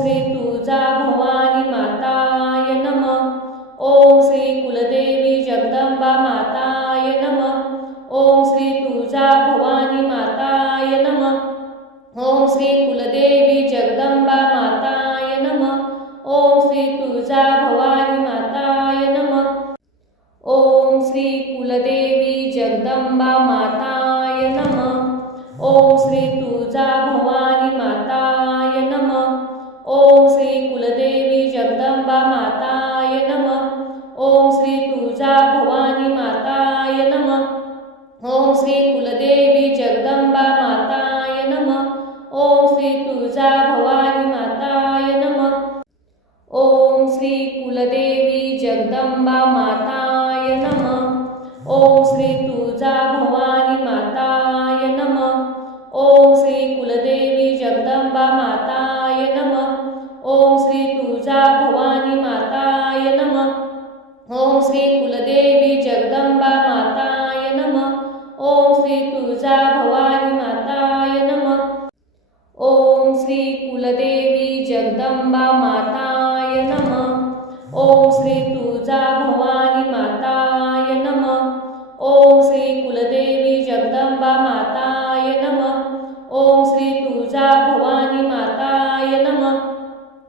श्री तुळजा भवानी माताय नमः. ओम श्री कुलदेवी जगदंबा माताय नमः. ओम श्री तुळजा भवानी माताय नमः. ओम श्री कुलदेवी जगदंबा माताय नमः. ओम श्री तुळजा भवानी माताय नमः. ओम श्री कुलदेवी जगदंबा माताय नमः. ओम श्री तुळजा भवानी माताय नमः. ओम श्री कुलदेवी जगदंबा माताय नमः. ओम श्री तुळजा भवानी माताय नमः. ओम श्री कुलदेवी जगदंबा माताय नमः. ओम श्री तुळजा भवानी माताय नमः. ओम श्री कुलदेवी जगदंबा माताय नमः. ओम श्री तुळजा भवानी माताय नमः. ओम श्री कुलदेवी जगदंबा माताय नमः. ओम श्री तुळजा भवानी माताय नमः. ओम श्री कुलदेवी जगदंबा माताय नमः. ओम श्री तुळजा भवानी माताय नमः. ओम श्री कुलदेवी जगदंबा माताय नमः. ओम श्री तुळजा भवानी माताय नमः. ओम श्री कुलदेवी जगदंबा माताय नमः. ओम श्री तुळजा भवानी माताय नमः.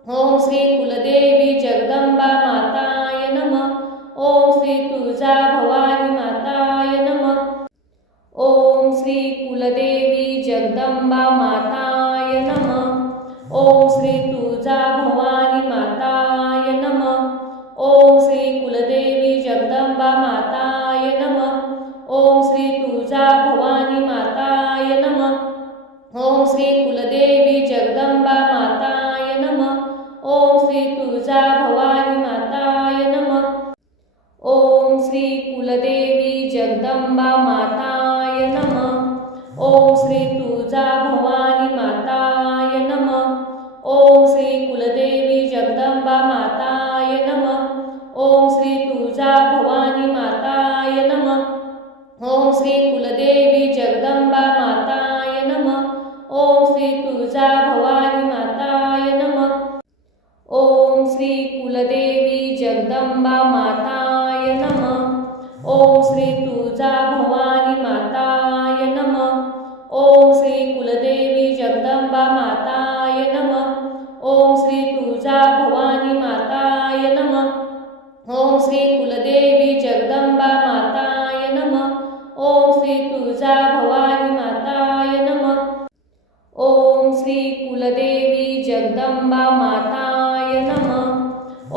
ओम श्री कुलदेवी जगदंबा माताय नमः. ओम श्री तुळजा भवानी माताय नमः. ओम श्री कुलदेवी जगदंबा माताय नमः. ओम श्री तुळजा भवानी माताय नमः. ओम श्री कुलदेवी जगदंबा माताय नमः. ओम श्री तुळजा भवानी माताय नमः. ओम श्री कुलदेवी जगदंबा माताय नमः. ओम श्री तुळजा भवानी माताय नमः. ओम श्री कुलदेवी जगदंबा माताय नमः. ओम श्री तुळजा भवानी माताय नमः. ओम श्री कुलदेवी जगदंबा माताय नमः. ओम श्री तुळजा भवानी माताय नमः. ओम श्री कुलदेवी जगदंबा माताय नमः. ओम श्री तुळजा भवानी माताय नमः. ओम श्री कुलदेवी जगदंबा माताय नमः. ओम श्री तुळजा भवानी माताय नमः. ओम श्री कुलदेवी जगदंबा माताय नमः. ओम श्री तुळजा भवानी माताय नमः. ओम श्री कुलदेवी जगदंबा माताय नमः. ओम श्री तुळजा भवानी माताय नमः. ओम श्री कुलदेवी जगदंबा माताय नमः.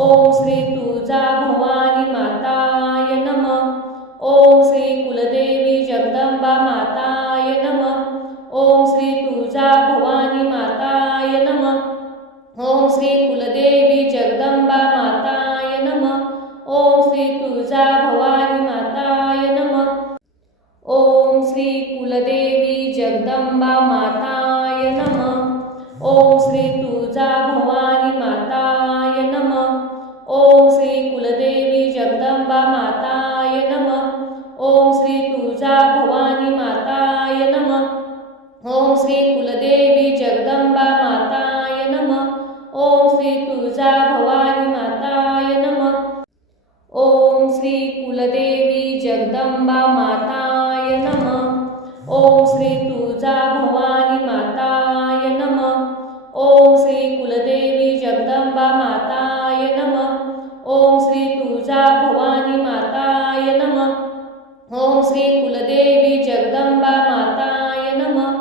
ओम श्री तुळजा भवानी माताय नमः. ओम श्री कुलदेवी जगदंबा माताय नमः. ओम श्री तुळजा भवानी माताय नमः. ओम श्री कुलदेवी जगदंबा माताय नमः. ओम श्री तुळजा भवानी माताय नमः. ओम श्री कुलदेवी जगदंबा माताय नमः. ओम श्री तुळजा भवानी माताय नमः. ओम श्री कुलदेवी जगदंबा माताय नमः. ओम श्री तुळजा भवानी माताय नमः. ओम श्री कुलदेवी जगदंबा माताय नमः. ओम श्री तुळजा भवानी माताय नमः. ओम श्री कुलदेवी जगदंबा माताय नमः. ओम श्री तुळजा भवानी माताय नमः. ओम श्री कुलदेवी जगदंबा माताय नमः. ओम श्री तुळजा भवानी माताय नमः. ओम श्री कुलदेवी जगदंबा माताय नमः.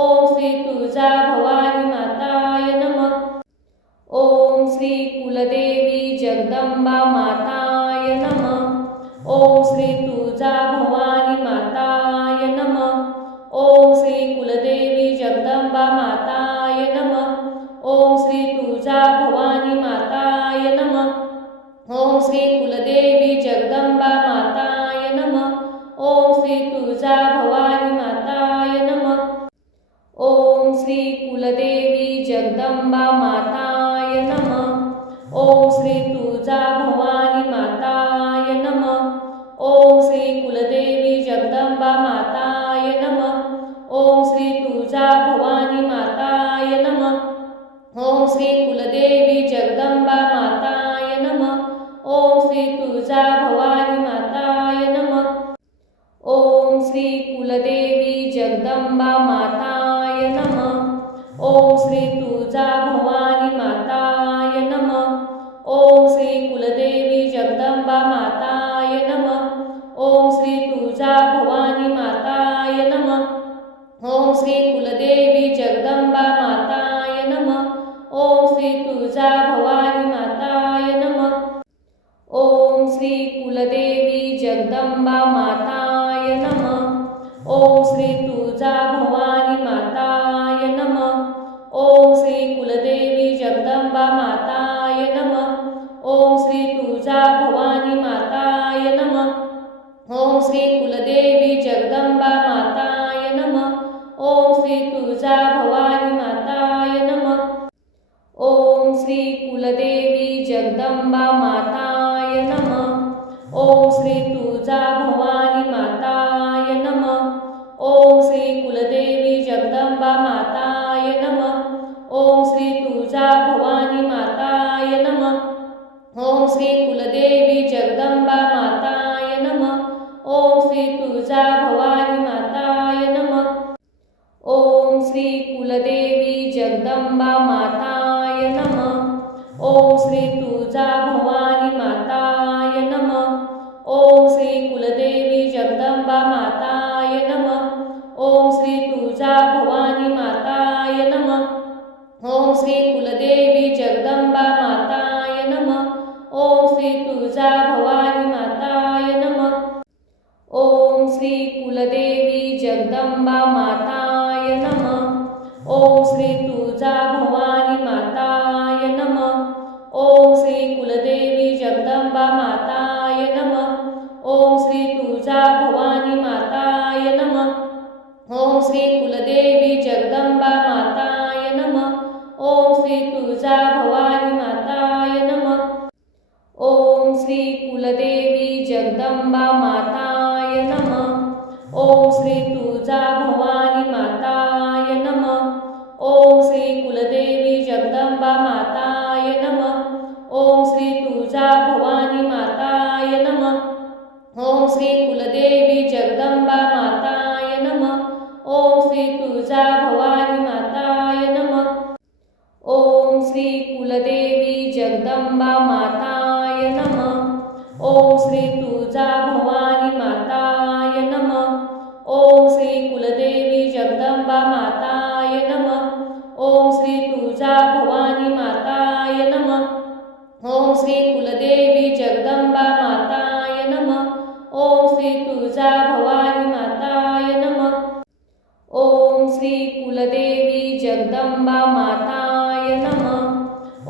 ओम श्री तुळजा भवानी माताय नमः. ओम श्री कुलदेवी जगदंबा माताय नमः. ओम श्री तुळजा भवानी माताय नमः. ओम श्री कुलदेवी जगदंबा माताय नमः. ओम श्री तुळजा भवानी माताय नमः. ओम श्री कुलदेवी जगदंबा माताय नमः. ओम श्री तुळजा भवानी माताय नमः. ओम श्री कुलदेवी जगदंबा माताय नमः. ओम श्री तुळजा भवानी माताय नमः. ओम श्री कुलदेवी जगदंबा माताय नमः. ओम श्री तुळजा भवानी माताय नमः. ओम श्री कुलदेवी जगदंबा माताय नमः. ओम श्री तुळजा भवानी माताय नमः. ओम श्री कुलदेवी जगदंबा माताय नमः. ओम श्री तुळजा भवानी माताय नमः. ओम श्री कुलदेवी जगदंबा माताय नमः. ओम श्री तुळजा भवानी माताय नमः. ओम श्री कुलदेवी जगदंबा माताय नमः. ओम श्री तुळजा भवानी माताय नमः. ओम श्री कुलदेवी जगदंबा माताय नमः. ओम श्री तुळजा भवानी माताय नमः. ओम श्री कुलदेवी जगदंबा माताय नमः. ओम श्री तुळजा भवानी माताय नमः. ओम श्री कुलदेवी जगदंबा माताय नमः. ओम श्री तुळजा भवानी माताय नमः. ओम श्री कुलदेवी जगदंबा माताय नमः. ओम श्री तुळजा भवानी माताय नमः. ओम श्री कुलदेवी जगदंबा माताय नमः. ओम श्री तुळजा भवानी माताय नमः. ओम श्री कुलदेवी जगदंबा माताय नमः. ओम श्री तुळजा भवानी माताय नमः. ओम श्री कुलदेवी जगदंबा माताय नमः. ओम श्री तुळजा भवानी माताय नमः. ओम श्री कुलदेवी जगदंबा माताय नमः. ओम श्री तुळजा भवानी माताय नमः. ओम श्री कुलदेवी जगदंबा माताय नमः. ओम श्री तुळजा भवानी माताय नमः. ओम श्री कुलदेवी जगदंबा माताय नमः. ओम श्री तुळजा भवानी माताय नमः. ओम श्री कुलदेवी जगदंबा माताय नमः. ओम श्री तुळजा भवानी माताय नमः. ओम श्री कुलदेवी जगदंबा माताय नमः. ओम श्री तुळजा भवानी माताय नमः. ओम श्री कुलदेवी जगदंबा माताय नमः. ओम श्री तुळजा भवानी माताय नमः. ओम श्री कुलदेवी जगदंबा माताय नमः. ओम श्री तुळजा भवानी माताय नमः. ओम श्री कुलदेवी जगदंबा माताय नमः. ओम श्री तुळजा भवानी माताय नमः. ओम श्री कुलदेवी जगदंबा माताय नमः. ओम श्री तुळजा भवानी माताय नमः. ओम श्री कुलदेवी जगदंबा माताय नमः. ओम श्री तुळजा भवानी माताय नमः. ओम श्री कुलदेवी जगदंबा माताय नमः. ओम श्री तुळजा भवानी माताय नमः. ओम श्री कुलदेवी जगदंबा माताय नमः.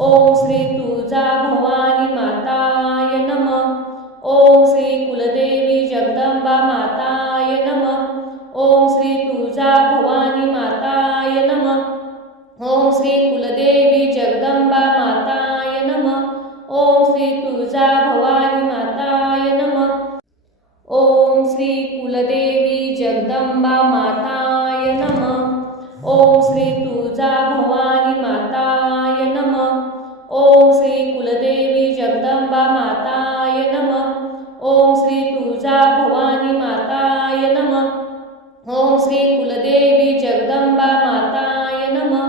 ओम श्री तुळजा भवानी माताय नमः. ओम श्री कुलदेवी जगदंबा माताय नमः. ओम श्री तुळजा भवानी माताय नमः. ओम श्री कुलदेवी जगदंबा माताय नमः. ओम श्री तुळजा भवानी माताय नमः. ओम श्री कुलदेवी जगदंबा माताय नमः. ओम श्री तुळजा भवानी माताय नमः. ओम श्री कुलदेवी जगदंबा माताय नमः. ओम श्री तुळजा भवानी माताय नमः. ओम श्री कुलदेवी जगदंबा माताय नमः.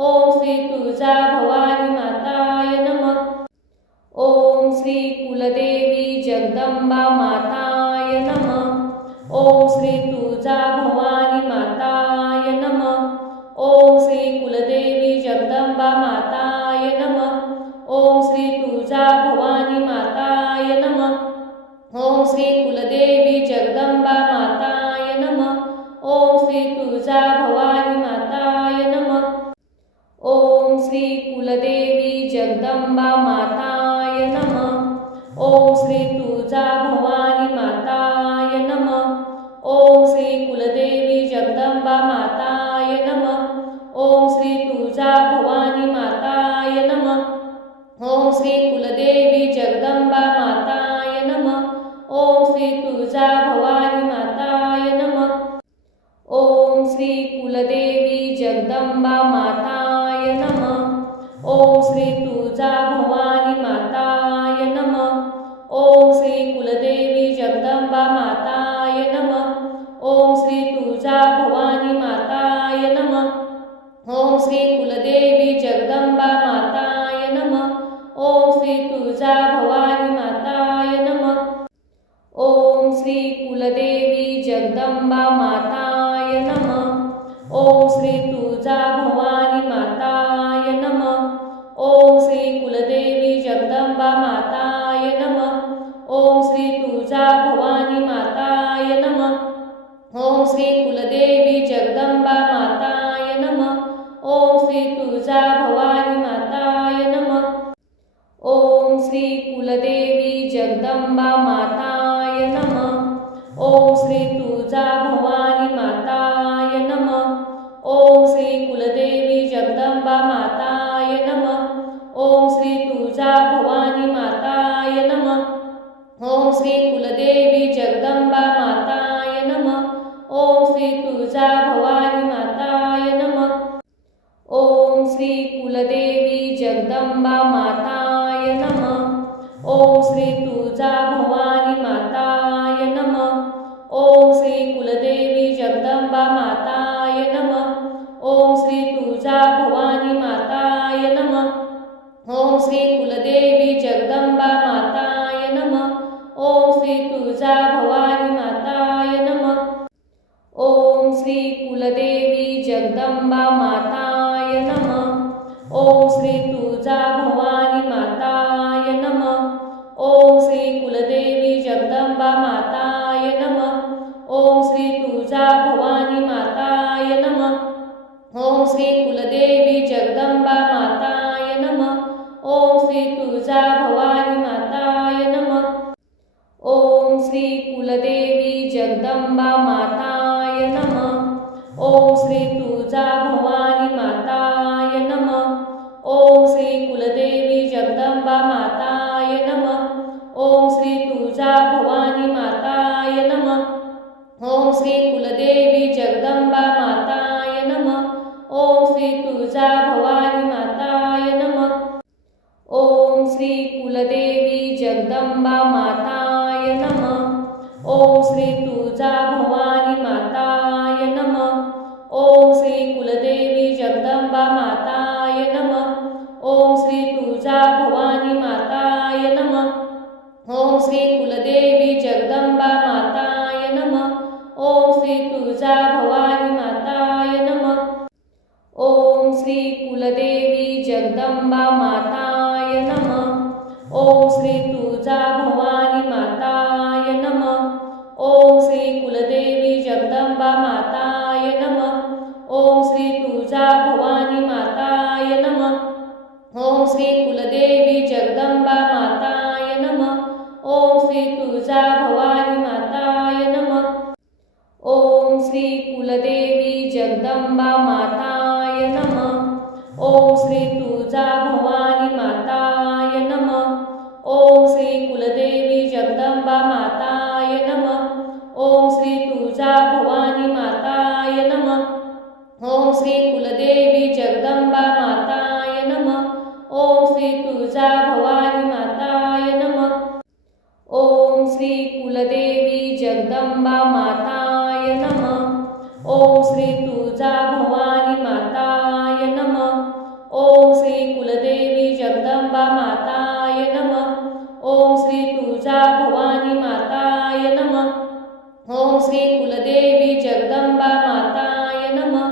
ओम श्री तुळजा भवानी माताय नमः. ओम श्री कुलदेवी जगदंबा माताय नमः. ओम श्री तुळजा भवानी माताय नमः. ओम श्री कुलदेवी जगदंबा माताय नमः. ओम श्री तुळजा भवानी माताय नमः. ओम श्री कुलदेवी जगदंबा माताय नमः. ओम श्री तुळजा भवानी माताय नमः. ओम श्री कुलदेवी जगदंबा माताय नमः. ओम श्री तुळजा भवानी माताय नमः. ओम श्री कुलदेवी जगदंबा माताय नमः. ओम श्री तुळजा भवानी माताय नमः. ओम श्री कुलदेवी जगदंबा माताय नमः. ओम श्री तुळजा भवानी माताय नमः. ओम श्री कुलदेवी जगदंबा माताय नमः. ओम श्री कुलदेवी जगदंबा माताय नमः। ओम श्री तुळजा भवानी माताय नमः। ओम श्री कुलदेवी जगदंबा माताय नमः। ओम श्री तुळजा भवानी माताय नमः। ओम श्री कुलदेवी जगदंबा माताय नमः। ओम श्री तुळजा भवानी माताय नमः। ओम श्री कुलदेवी जगदंबा माताय नमः। ओम श्री तुळजा भवानी माताय नमः। ओम श्री कुलदेवी जगदंबा माताय नमः। ओम श्री तुळजा भवानी माताय नमः। ओम श्री कुलदेवी जगदंबा माताय नमः। ओम श्री तुळजा भवानी माताय नमः। ओम श्री कुलदेवी जगदंबा माताय नमः। ओम श्री तुळजा भवानी माताय नमः। ओम श्री कुलदेवी जगदंबा माताय नमः। ओम श्री तुळजा भवानी माताय नमः। ओम श्री कुलदेवी जगदंबा माताय नमः। ओम श्री तुळजा भवानी माताय नमः। ओम श्री कुलदेवी जगदंबा माताय नमः। ओम श्री तुळजा भवानी माताय नमः। ओम श्री कुलदेवी जगदंबा माताय नमः। ओम श्री तुळजा भवानी माताय नमः। ओम श्री कुलदेवी जगदंबा माताय नमः। ओम श्री तुळजा भवानी माताय नमः। ओम श्री कुलदेवी जगदंबा माताय नमः। ओम श्री तुळजा भवानी माताय नमः। ओम श्री कुलदेवी जगदंबा माताय नमः। ओम श्री तुळजा भवानी माताय नमः। ओम श्री कुलदेवी जगदंबा माताय नमः। ओम श्री तुळजा भवानी माताय नमः। ओम श्री कुलदेवी जगदंबा माताय नमः। ओम श्री तुळजा भवानी माताय नमः। ओम श्री कुलदेवी जगदंबा माताय नमः। ओम श्री तुळजा भवानी माताय नमः। ओम श्री कुलदेवी जगदंबा माताय नमः। ओम श्री तुळजा भवानी माताय नमः। ओम श्री कुलदेवी जगदंबा माताय नमः। ओम श्री तुळजा भवानी माताय नमः। ओम श्री कुलदेवी जगदंबा माताय नमः। ओम श्री तुळजा भवानी माताय नमः। ओम श्री कुलदेवी जगदंबा माताय नमः। ओम श्री तुळजा भवानी माताय नमः। ओम श्री कुलदेवी जगदंबा माताय नमः। ओम श्री तुळजा भवानी माताय नमः। ओम श्री कुलदेवी जगदंबा माताय नमः। ओम श्री तुळजा भवानी माताय नमः। ओम श्री कुलदेवी जगदंबा माताय नमः। ओम श्री तुळजा भवानी माताय नमः। ओम श्री कुलदेवी जगदंबा माताय नमः। ओम श्री तुळजा भवानी माताय नमः। ओम श्री कुलदेवी जगदंबा माताय नमः।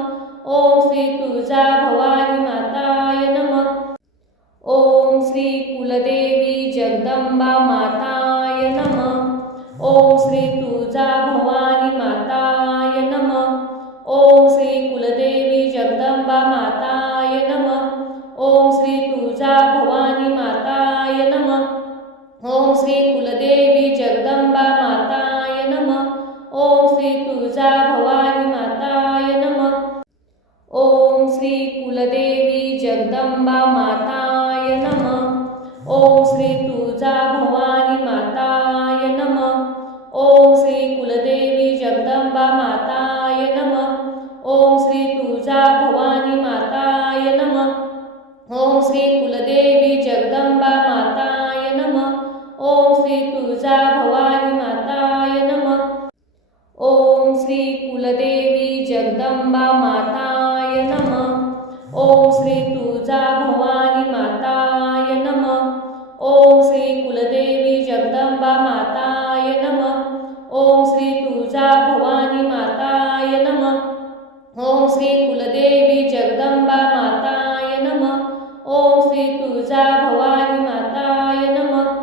ओम श्री तुळजा भवानी माताय नमः। ओम श्री कुलदेवी जगदंबा माताय नमः। ओम श्री तुळजा भवानी माताय नमः। ओम श्री कुलदेवी जगदंबा माताय नमः। ओम श्री तुळजा भवानी माताय नमः। ओम श्री कुलदेवी जगदंबा माताय नमः। ओम श्री तुळजा भवानी माताय नमः। ओम श्री कुलदेवी जगदंबा माताय नमः। ओम श्री तुळजा भवानी माताय नमः। ओम श्री कुलदेवी जगदंबा माताय नमः। ओम श्री तुळजा भवानी माताय नमः। ओम श्री कुलदेवी जगदंबा माताय नमः। ओम श्री तुळजा भवानी माताय नमः। ओम श्री कुलदेवी जगदंबा माताय नमः। ओम श्री तुळजा भवानी माताय नमः। ओम श्री कुलदेवी जगदंबा माताय नमः। ओम श्री तुळजा भवानी माताय नमः। ओम श्री कुलदेवी जगदंबा माताय नमः। ओम श्री तुळजा भवानी माताय नमः.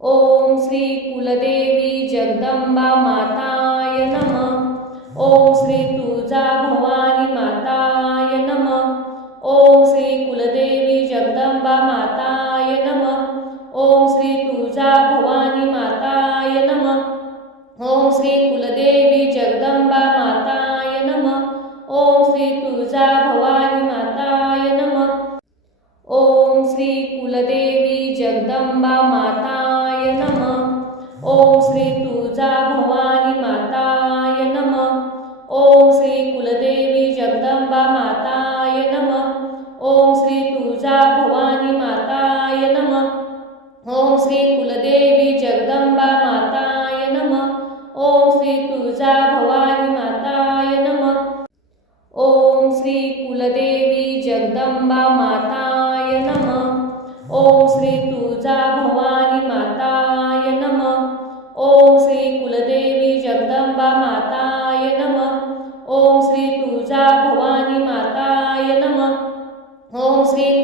ओम श्री कुलदेवी जगदंबा माताय नमः. ओम श्री तुळजा भवानी माताय नमः. ओम श्री कुलदेवी जगदंबा माताय नमः. ओम श्री तुळजा भवानी माताय नमः. ओम श्री कुलदेवी जगदंबा माताय नमः. ओम श्री तुळजा भवानी माताय नमः. ओम श्री कुलदेवी जगदंबा माताय नमः. ओम श्री तुळजा भवानी माताय नमः. ओम श्री कुलदेवी जगदंबा माताय नमः. ओम श्री तुळजा भवानी माताय नमः. ओम श्री कुलदेवी जगदंबा माताय नमः. ओम श्री तुळजा भवानी माताय नमः. ओम श्री कुलदेवी जगदंबा माताय नमः. ओम श्री तुळजा भवानी माताय नमः. ओम श्री कुलदेवी जगदंबा माताय नमः. ओम श्री तुळजा भवानी माताय नमः. ओम श्री